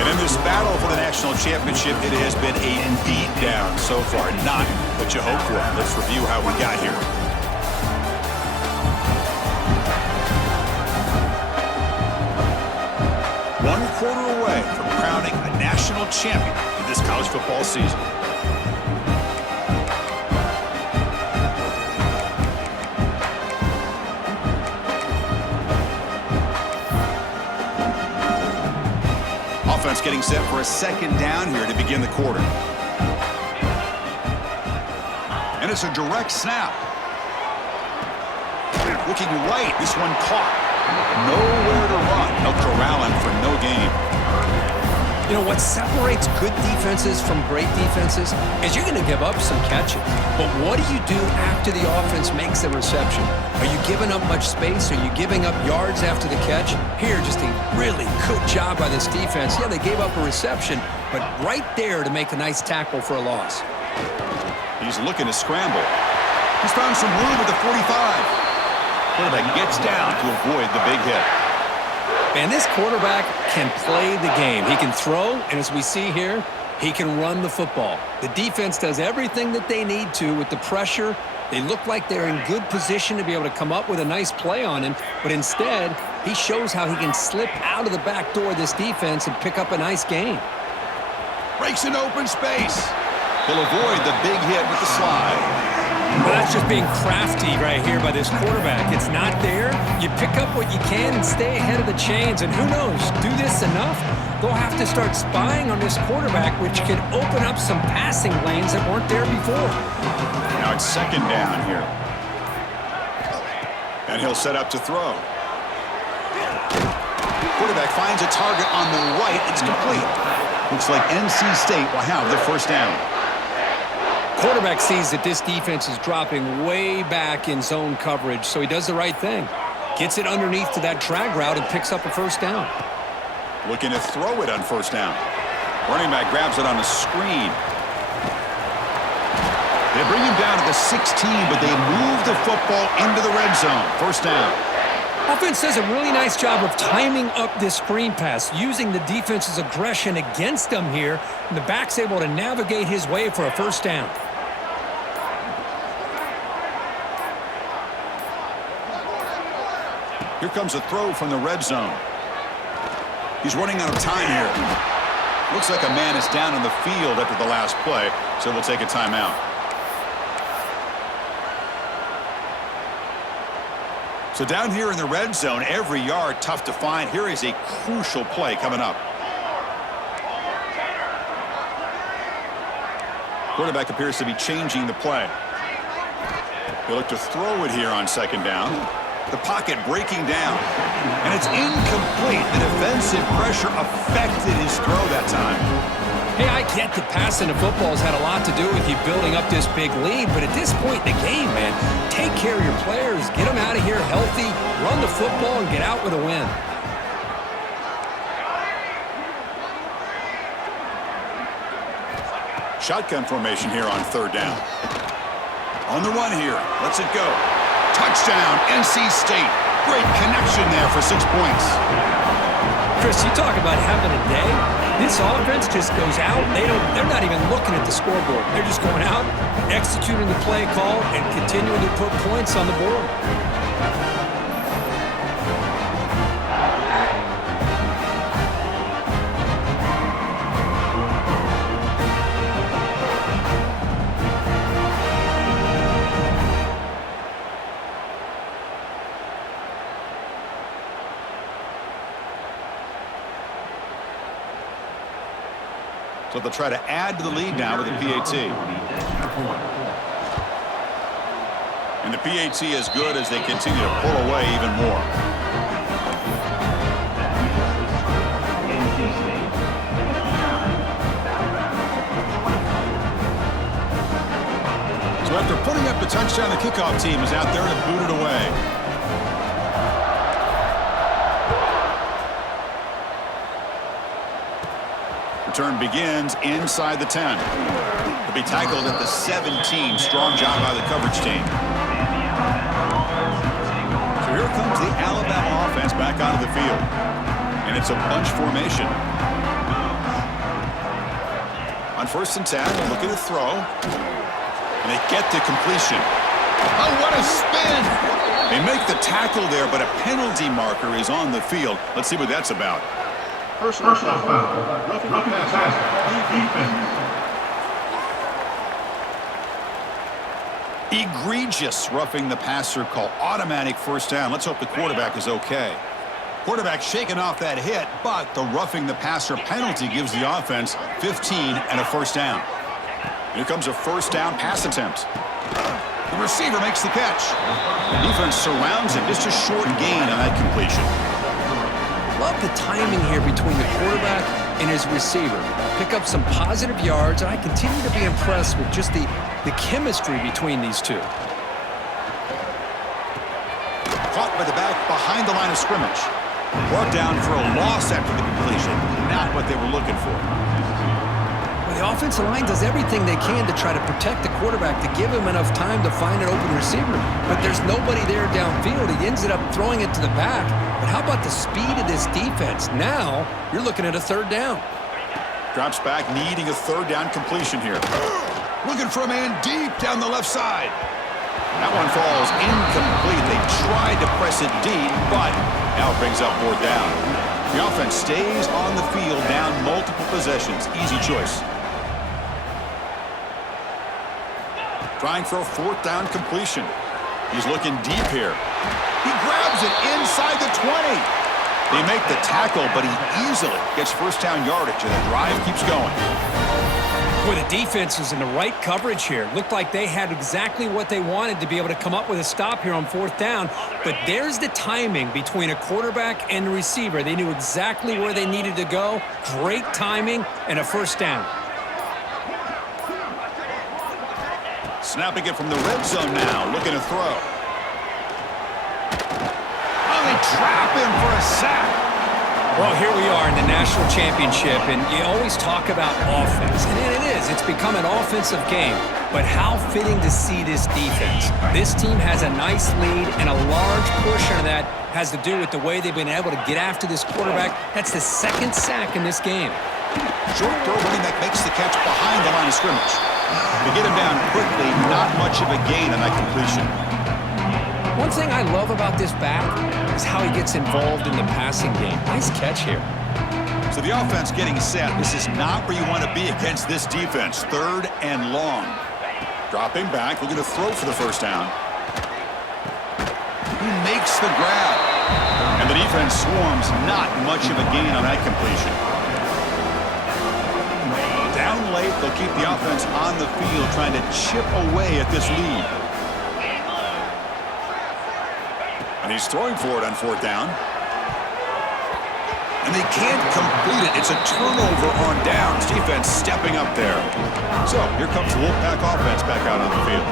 And in this battle for the national championship, it has been a beat down so far. Not what you hoped for. Let's review how we got here. One quarter away from crowning a national champion in this college football season. Offense getting set for a 2nd down here to begin the quarter. And it's a direct snap. Looking right, this one caught. Nowhere to run. No corralling for no gain. You know, what separates good defenses from great defenses is you're going to give up some catches. But what do you do after the offense makes the reception? Are you giving up much space? Are you giving up yards after the catch? Here, just a really good job by this defense. Yeah, they gave up a reception, but right there to make a nice tackle for a loss. He's looking to scramble. He's found some room at the 45. Quarterback gets down to avoid the big hit. And this quarterback can play the game. He can throw, and as we see here, he can run the football. The defense does everything that they need to with the pressure. They look like they're in good position to be able to come up with a nice play on him, but instead, he shows how he can slip out of the back door of this defense and pick up a nice gain. Breaks an open space. He'll avoid the big hit with the slide. Well, that's just being crafty right here by this quarterback. It's not there. You pick up what you can and stay ahead of the chains. And who knows, do this enough, they'll have to start spying on this quarterback, which could open up some passing lanes that weren't there before. Now it's 2nd down here. And he'll set up to throw. Quarterback finds a target on the right. It's complete. Looks like NC State will have the 1st down. Quarterback sees that this defense is dropping way back in zone coverage, so he does the right thing. Gets it underneath to that drag route and picks up a 1st down. Looking to throw it on 1st down. Running back grabs it on a screen. They bring him down to the 16, but they move the football into the red zone. 1st down. Offense does a really nice job of timing up this screen pass, using the defense's aggression against them here, and the back's able to navigate his way for a first down. Here comes a throw from the red zone. He's running out of time here. Looks like a man is down in the field after the last play, so we'll take a timeout. So down here in the red zone, every yard tough to find. Here is a crucial play coming up. Quarterback appears to be changing the play. He'll look to throw it here on second down. The pocket breaking down. And it's incomplete. The defensive pressure affected his throw that time. Hey, I get that passing the football has had a lot to do with you building up this big lead, but at this point in the game, man, take care of your players, get them out of here healthy, run the football, and get out with a win. Shotgun formation here on third down. On the run here. Lets it go. Touchdown, NC State. Great connection there for 6 points. Chris, you talk about having a day. This offense just goes out. They're not even looking at the scoreboard. They're just going out, executing the play call, and continuing to put points on the board. So they'll try to add to the lead now with the PAT. And the PAT is good as they continue to pull away even more. So after putting up the touchdown, the kickoff team is out there to boot it away. Return begins inside the 10. He'll be tackled at the 17. Strong job by the coverage team. So here comes the Alabama offense back onto the field. And it's a bunch formation. On 1st and 10, they're looking to throw. And they get to completion. Oh, what a spin! They make the tackle there, but a penalty marker is on the field. Let's see what that's about. Personal foul. Roughing the passer. Defense. Egregious roughing the passer call. Automatic first down. Let's hope the quarterback is okay. Quarterback shaking off that hit, but the roughing the passer penalty gives the offense 15 and a first down. Here comes a first down pass attempt. The receiver makes the catch. The defense surrounds him. Just a short gain on that completion. Love the timing here between the quarterback and his receiver. Pick up some positive yards, and I continue to be impressed with just the chemistry between these two. Caught by the back behind the line of scrimmage. Brought down for a loss after the completion. Not what they were looking for. Well, the offensive line does everything they can to try to protect the quarterback, to give him enough time to find an open receiver. But there's nobody there downfield. He ends up throwing it to the back. But how about the speed of this defense? Now you're looking at a third down. Drops back, needing a third down completion here. Looking for a man deep down the left side. That one falls incomplete. They tried to press it deep, but now it brings up fourth down. The offense stays on the field, down multiple possessions. Easy choice. Trying for a fourth down completion. He's looking deep here. He grabs it inside the 20. They make the tackle, but he easily gets first down yardage, and the drive keeps going. Boy, the defense is in the right coverage here. Looked like they had exactly what they wanted to be able to come up with a stop here on fourth down. But there's the timing between a quarterback and the receiver. They knew exactly where they needed to go. Great timing and a first down. Snapping it from the red zone now, looking to throw. Oh, they trap him for a sack. Well, here we are in the national championship, and you always talk about offense, and it is. It's become an offensive game, but how fitting to see this defense. This team has a nice lead, and a large portion of that has to do with the way they've been able to get after this quarterback. That's the second sack in this game. Short throw, running back makes the catch behind the line of scrimmage. To get him down quickly, not much of a gain on that completion. One thing I love about this back is how he gets involved in the passing game. Nice catch here. So the offense getting set. This is not where you want to be against this defense. 3rd and long. Dropping back, looking to throw for the first down. He makes the grab. And the defense swarms. Not much of a gain on that completion. Down late, they'll keep the offense on the field trying to chip away at this lead. And he's throwing for it on 4th down. And they can't complete it. It's a turnover on downs. Defense stepping up there. So here comes the Wolfpack offense back out on the field.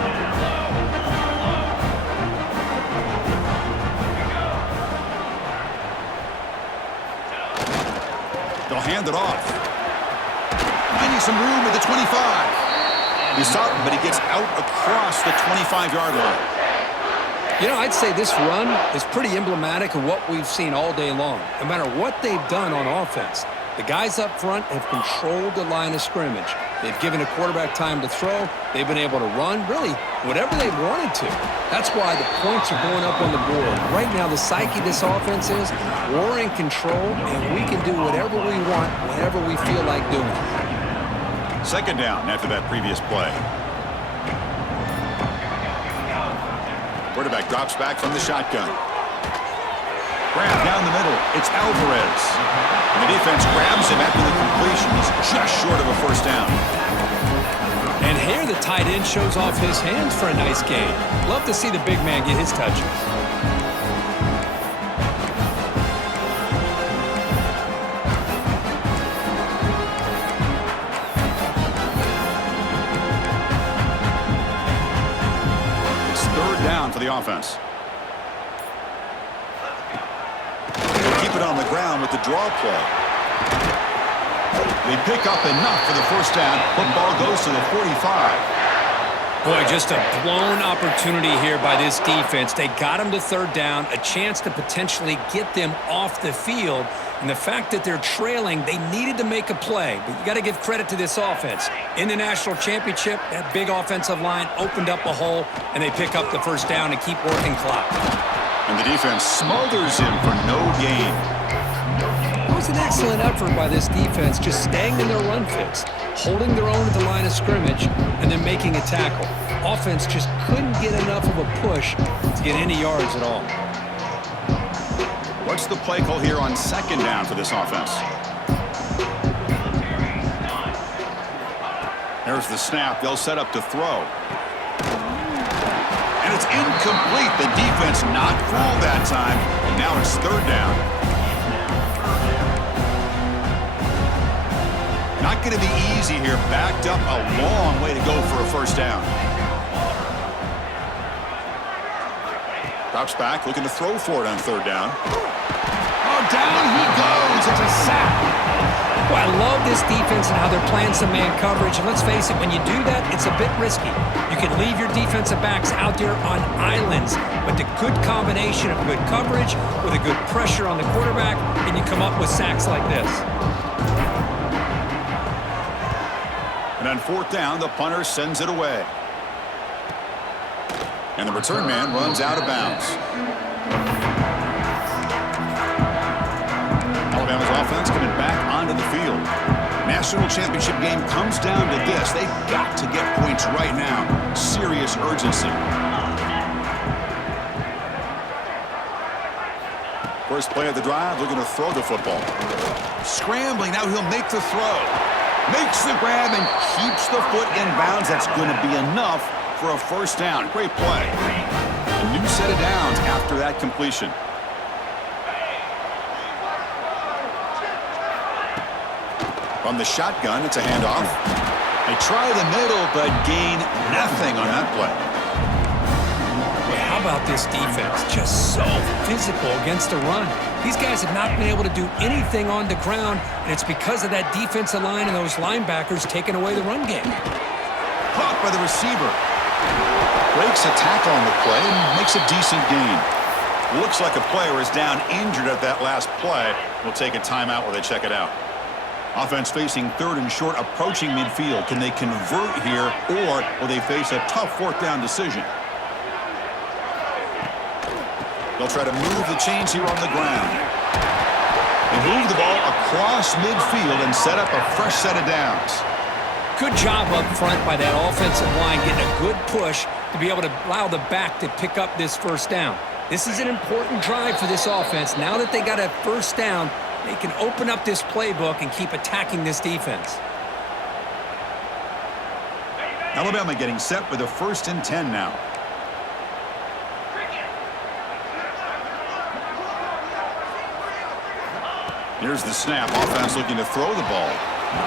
They'll hand it off. Finding some room at the 25. He's up, but he gets out across the 25-yard line. You know, I'd say this run is pretty emblematic of what we've seen all day long. No matter what they've done on offense, the guys up front have controlled the line of scrimmage. They've given a quarterback time to throw. They've been able to run, really, whatever they wanted to. That's why the points are going up on the board. Right now, the psyche of this offense is we're in control, and we can do whatever we want whenever we feel like doing it. 2nd down after that previous play. Quarterback drops back from the shotgun. Grab down the middle. It's Alvarez. And the defense grabs him after the completion. He's just short of a first down. And here the tight end shows off his hands for a nice gain. Love to see the big man get his touches. For the offense. They'll keep it on the ground with the draw play. They pick up enough for the first down. Football goes to the 45. Boy, just a blown opportunity here by this defense. They got him to 3rd down, a chance to potentially get them off the field. And the fact that they're trailing, they needed to make a play. But you got to give credit to this offense. In the national championship, that big offensive line opened up a hole, and they pick up the first down and keep working clock. And the defense smothers him for no gain. It was an excellent effort by this defense, just staying in their run fits, holding their own at the line of scrimmage, and then making a tackle. Offense just couldn't get enough of a push to get any yards at all. What's the play call here on 2nd down for this offense? There's the snap. They'll set up to throw. And it's incomplete. The defense not fooled that time. And now it's 3rd down. Not going to be easy here. Backed up a long way to go for a first down. Drops back, looking to throw for it on 3rd down. Oh, down he goes. It's a sack. Well, I love this defense and how they're playing some man coverage. And let's face it, when you do that, it's a bit risky. You can leave your defensive backs out there on islands, but the good combination of good coverage with a good pressure on the quarterback, and you come up with sacks like this. And on 4th down, the punter sends it away. And the return man runs out of bounds. Alabama's offense coming back onto the field. National championship game comes down to this. They've got to get points right now. Serious urgency. First play of the drive, looking to throw the football. Scrambling, now he'll make the throw. Makes the grab and keeps the foot in bounds. That's going to be enough for a first down. Great play. A new set of downs after that completion. From the shotgun, it's a handoff. They try the middle, but gain nothing on that play. But how about this defense? Just so physical against the run. These guys have not been able to do anything on the ground, and it's because of that defensive line and those linebackers taking away the run game. Caught by the receiver. Breaks a tackle on the play and makes a decent gain. Looks like a player is down injured at that last play. We'll take a timeout while they check it out. Offense facing third and short, approaching midfield. Can they convert here, or will they face a tough fourth down decision? They'll try to move the chains here on the ground. They move the ball across midfield and set up a fresh set of downs. Good job up front by that offensive line, getting a good push to be able to allow the back to pick up this first down. This is an important drive for this offense. Now that they got a first down, they can open up this playbook and keep attacking this defense. Alabama getting set with a 1st and 10 now. Here's the snap. Offense looking to throw the ball.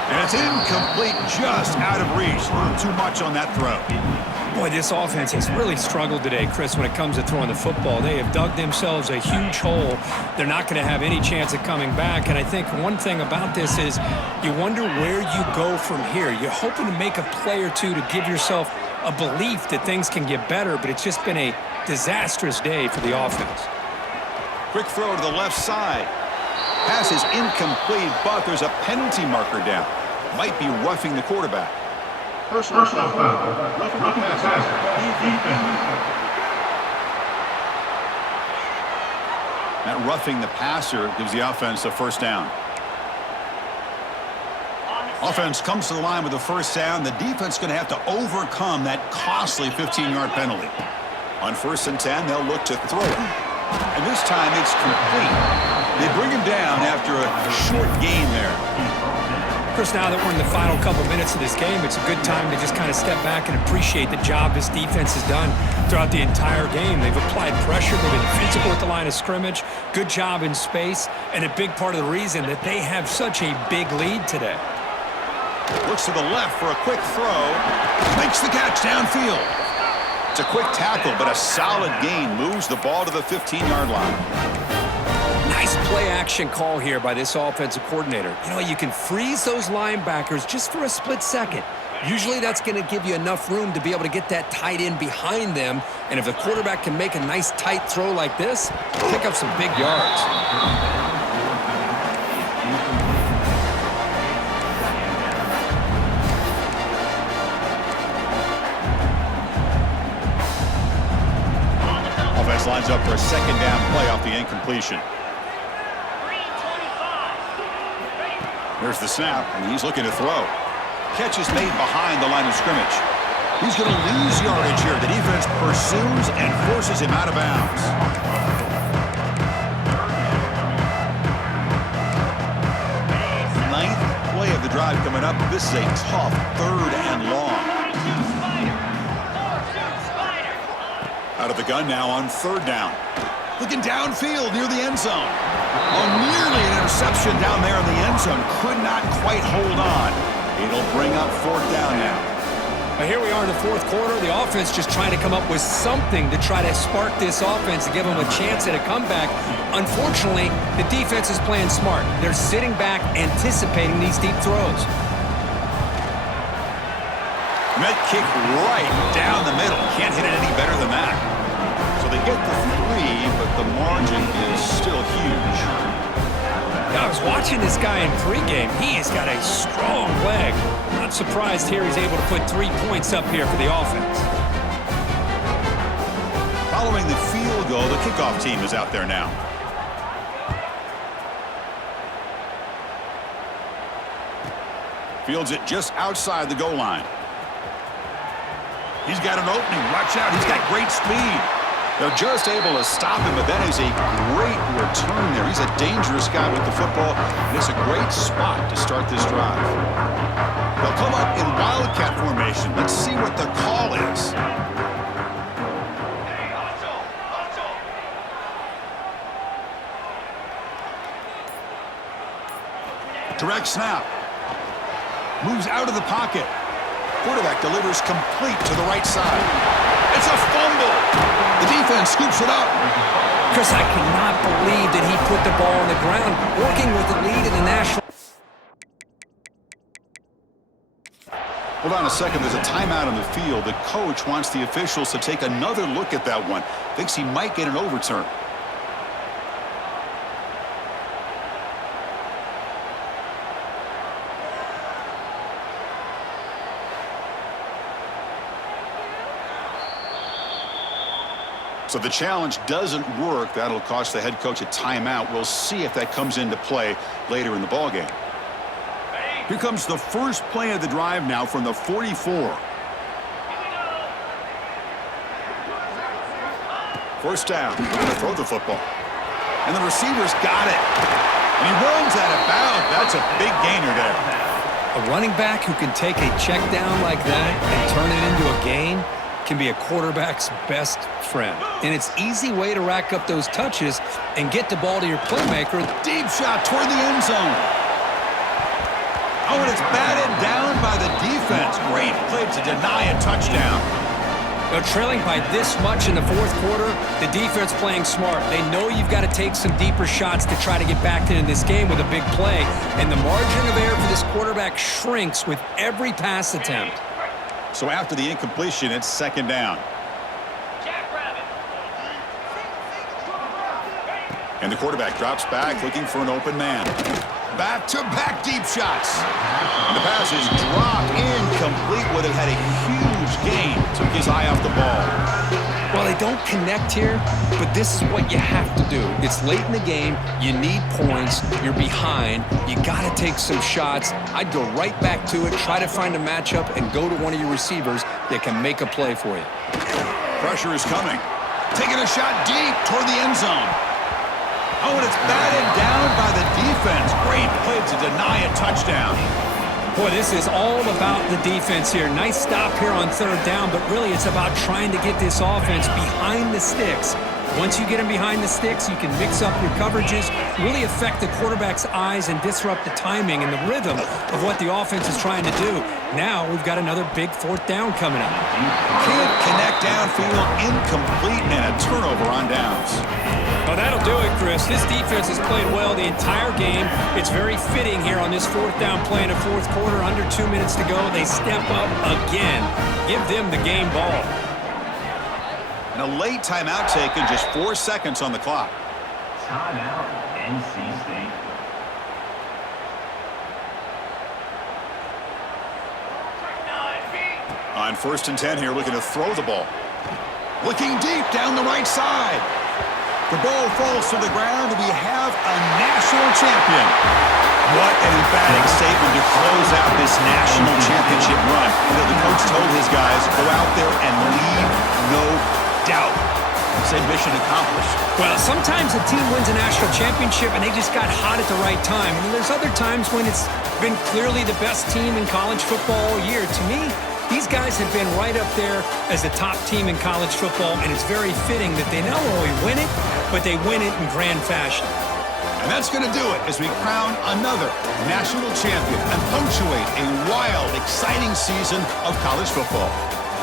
And it's incomplete, just out of reach. A little too much on that throw. Boy, this offense has really struggled today, Chris, when it comes to throwing the football. They have dug themselves a huge hole. They're not going to have any chance of coming back. And I think one thing about this is you wonder where you go from here. You're hoping to make a play or two to give yourself a belief that things can get better, but it's just been a disastrous day for the offense. Quick throw to the left side. Pass is incomplete, but there's a penalty marker down. Might be roughing the quarterback. Personal foul. Roughing the passer. That roughing the passer gives the offense a first down. Offense comes to the line with a first down. The defense is going to have to overcome that costly 15-yard penalty. On 1st and 10, they'll look to throw it. And this time it's complete. They bring him down after a short gain there. Chris, now that we're in the final couple minutes of this game, it's a good time to just kind of step back and appreciate the job this defense has done throughout the entire game. They've applied pressure. They've been physical at the line of scrimmage. Good job in space. And a big part of the reason that they have such a big lead today. Looks to the left for a quick throw. Makes the catch downfield. It's a quick tackle, but a solid gain moves the ball to the 15-yard line. Nice play-action call here by this offensive coordinator. You know, you can freeze those linebackers just for a split second. Usually that's going to give you enough room to be able to get that tight end behind them. And if the quarterback can make a nice tight throw like this, pick up some big yards. Offense lines up for a 2nd down play off the incompletion. There's the snap, and he's looking to throw. Catch is made behind the line of scrimmage. He's going to lose yardage here. The defense pursues and forces him out of bounds. 9th play of the drive coming up. This is a tough 3rd and long. Out of the gun now on 3rd down. Looking downfield near the end zone. Oh, nearly an interception down there in the end zone. Could not quite hold on. It'll bring up 4th down now. Well, here we are in the 4th quarter. The offense just trying to come up with something to try to spark this offense to give them a chance at a comeback. Unfortunately, the defense is playing smart. They're sitting back, anticipating these deep throws. And that kick right down the middle. Can't hit it any better than that. So they get the 3, but the margin is still huge. I was watching this guy in pregame. He has got a strong leg. Not surprised here he's able to put 3 points up here for the offense. Following the field goal, the kickoff team is out there now. Fields it just outside the goal line. He's got an opening. Watch out. He's got great speed. They're just able to stop him, but that is a great return there. He's a dangerous guy with the football, and it's a great spot to start this drive. They'll come up in Wildcat formation. Let's see what the call is. Direct snap. Moves out of the pocket. Quarterback delivers complete to the right side. It's a fumble. The defense scoops it up. Chris, I cannot believe that he put the ball on the ground, working with the lead in the national. Hold on a second. There's a timeout on the field. The coach wants the officials to take another look at that one. Thinks he might get an overturn. So the challenge doesn't work. That'll cost the head coach a timeout. We'll see if that comes into play later in the ballgame. Here comes the first play of the drive now from the 44. First down. We're going to throw the football. And the receiver's got it. And he runs out of bounds. That's a big gainer there. A running back who can take a check down like that and turn it into a gain can be a quarterback's best friend. And it's an easy way to rack up those touches and get the ball to your playmaker. Deep shot toward the end zone. Oh, and it's batted down by the defense. Great play to deny a touchdown. They're trailing by this much in the fourth quarter. The defense playing smart. They know you've got to take some deeper shots to try to get back into this game with a big play. And the margin of error for this quarterback shrinks with every pass attempt. So after the incompletion, it's second down. And the quarterback drops back looking for an open man. Back-to-back deep shots. And the pass is dropped incomplete. Would have had a huge gain. Took his eye off the ball. Well, they don't connect here, but this is what you have to do. It's late in the game. You need points. You're behind. You got to take some shots. I'd go right back to it, try to find a matchup, and go to one of your receivers that can make a play for you. Pressure is coming. Taking a shot deep toward the end zone. Oh, and it's batted down by the defense. Great play to deny a touchdown. Boy, this is all about the defense here. Nice stop here on third down, but really it's about trying to get this offense behind the sticks. Once you get them behind the sticks, you can mix up your coverages, really affect the quarterback's eyes and disrupt the timing and the rhythm of what the offense is trying to do. Now we've got another big fourth down coming up. Can't connect downfield, incomplete, and a turnover on downs. Well, that'll do it, Chris. This defense has played well the entire game. It's very fitting here on this fourth down play in the fourth quarter. Under 2 minutes to go. They step up again. Give them the game ball. And a late timeout taken, just 4 seconds on the clock. Timeout, NC State. On 1st and 10 here, looking to throw the ball. Looking deep down the right side. The ball falls to the ground, and we have a national champion. What an emphatic statement to close out this national championship run. You know, the coach told his guys, go out there and leave no doubt. He said mission accomplished. Well, sometimes a team wins a national championship and they just got hot at the right time. And there's other times when it's been clearly the best team in college football all year. To me, these guys have been right up there as the top team in college football, and it's very fitting that they not only win it, but they win it in grand fashion. And that's going to do it as we crown another national champion and punctuate a wild, exciting season of college football.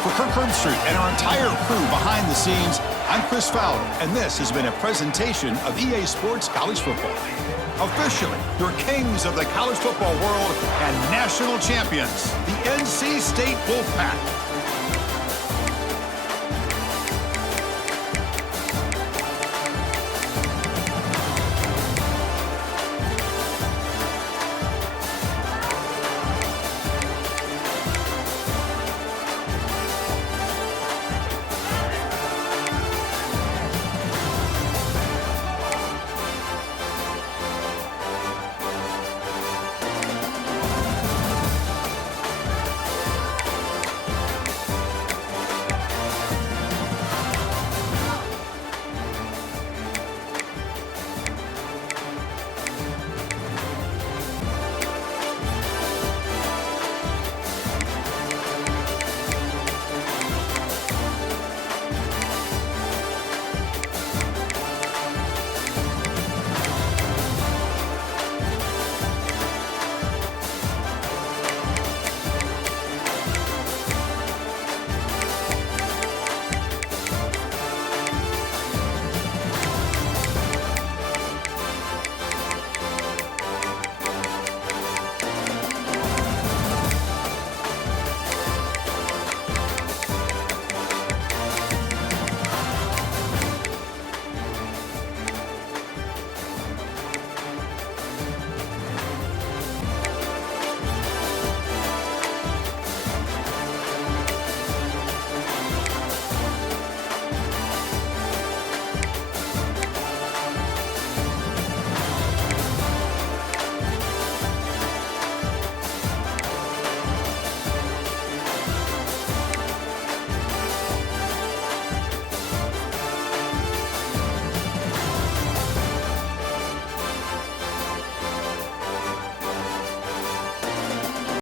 For Kirk Herbstreit and our entire crew behind the scenes, I'm Chris Fowler, and this has been a presentation of EA Sports College Football. Officially, your kings of the college football world and national champions, the NC State Wolfpack.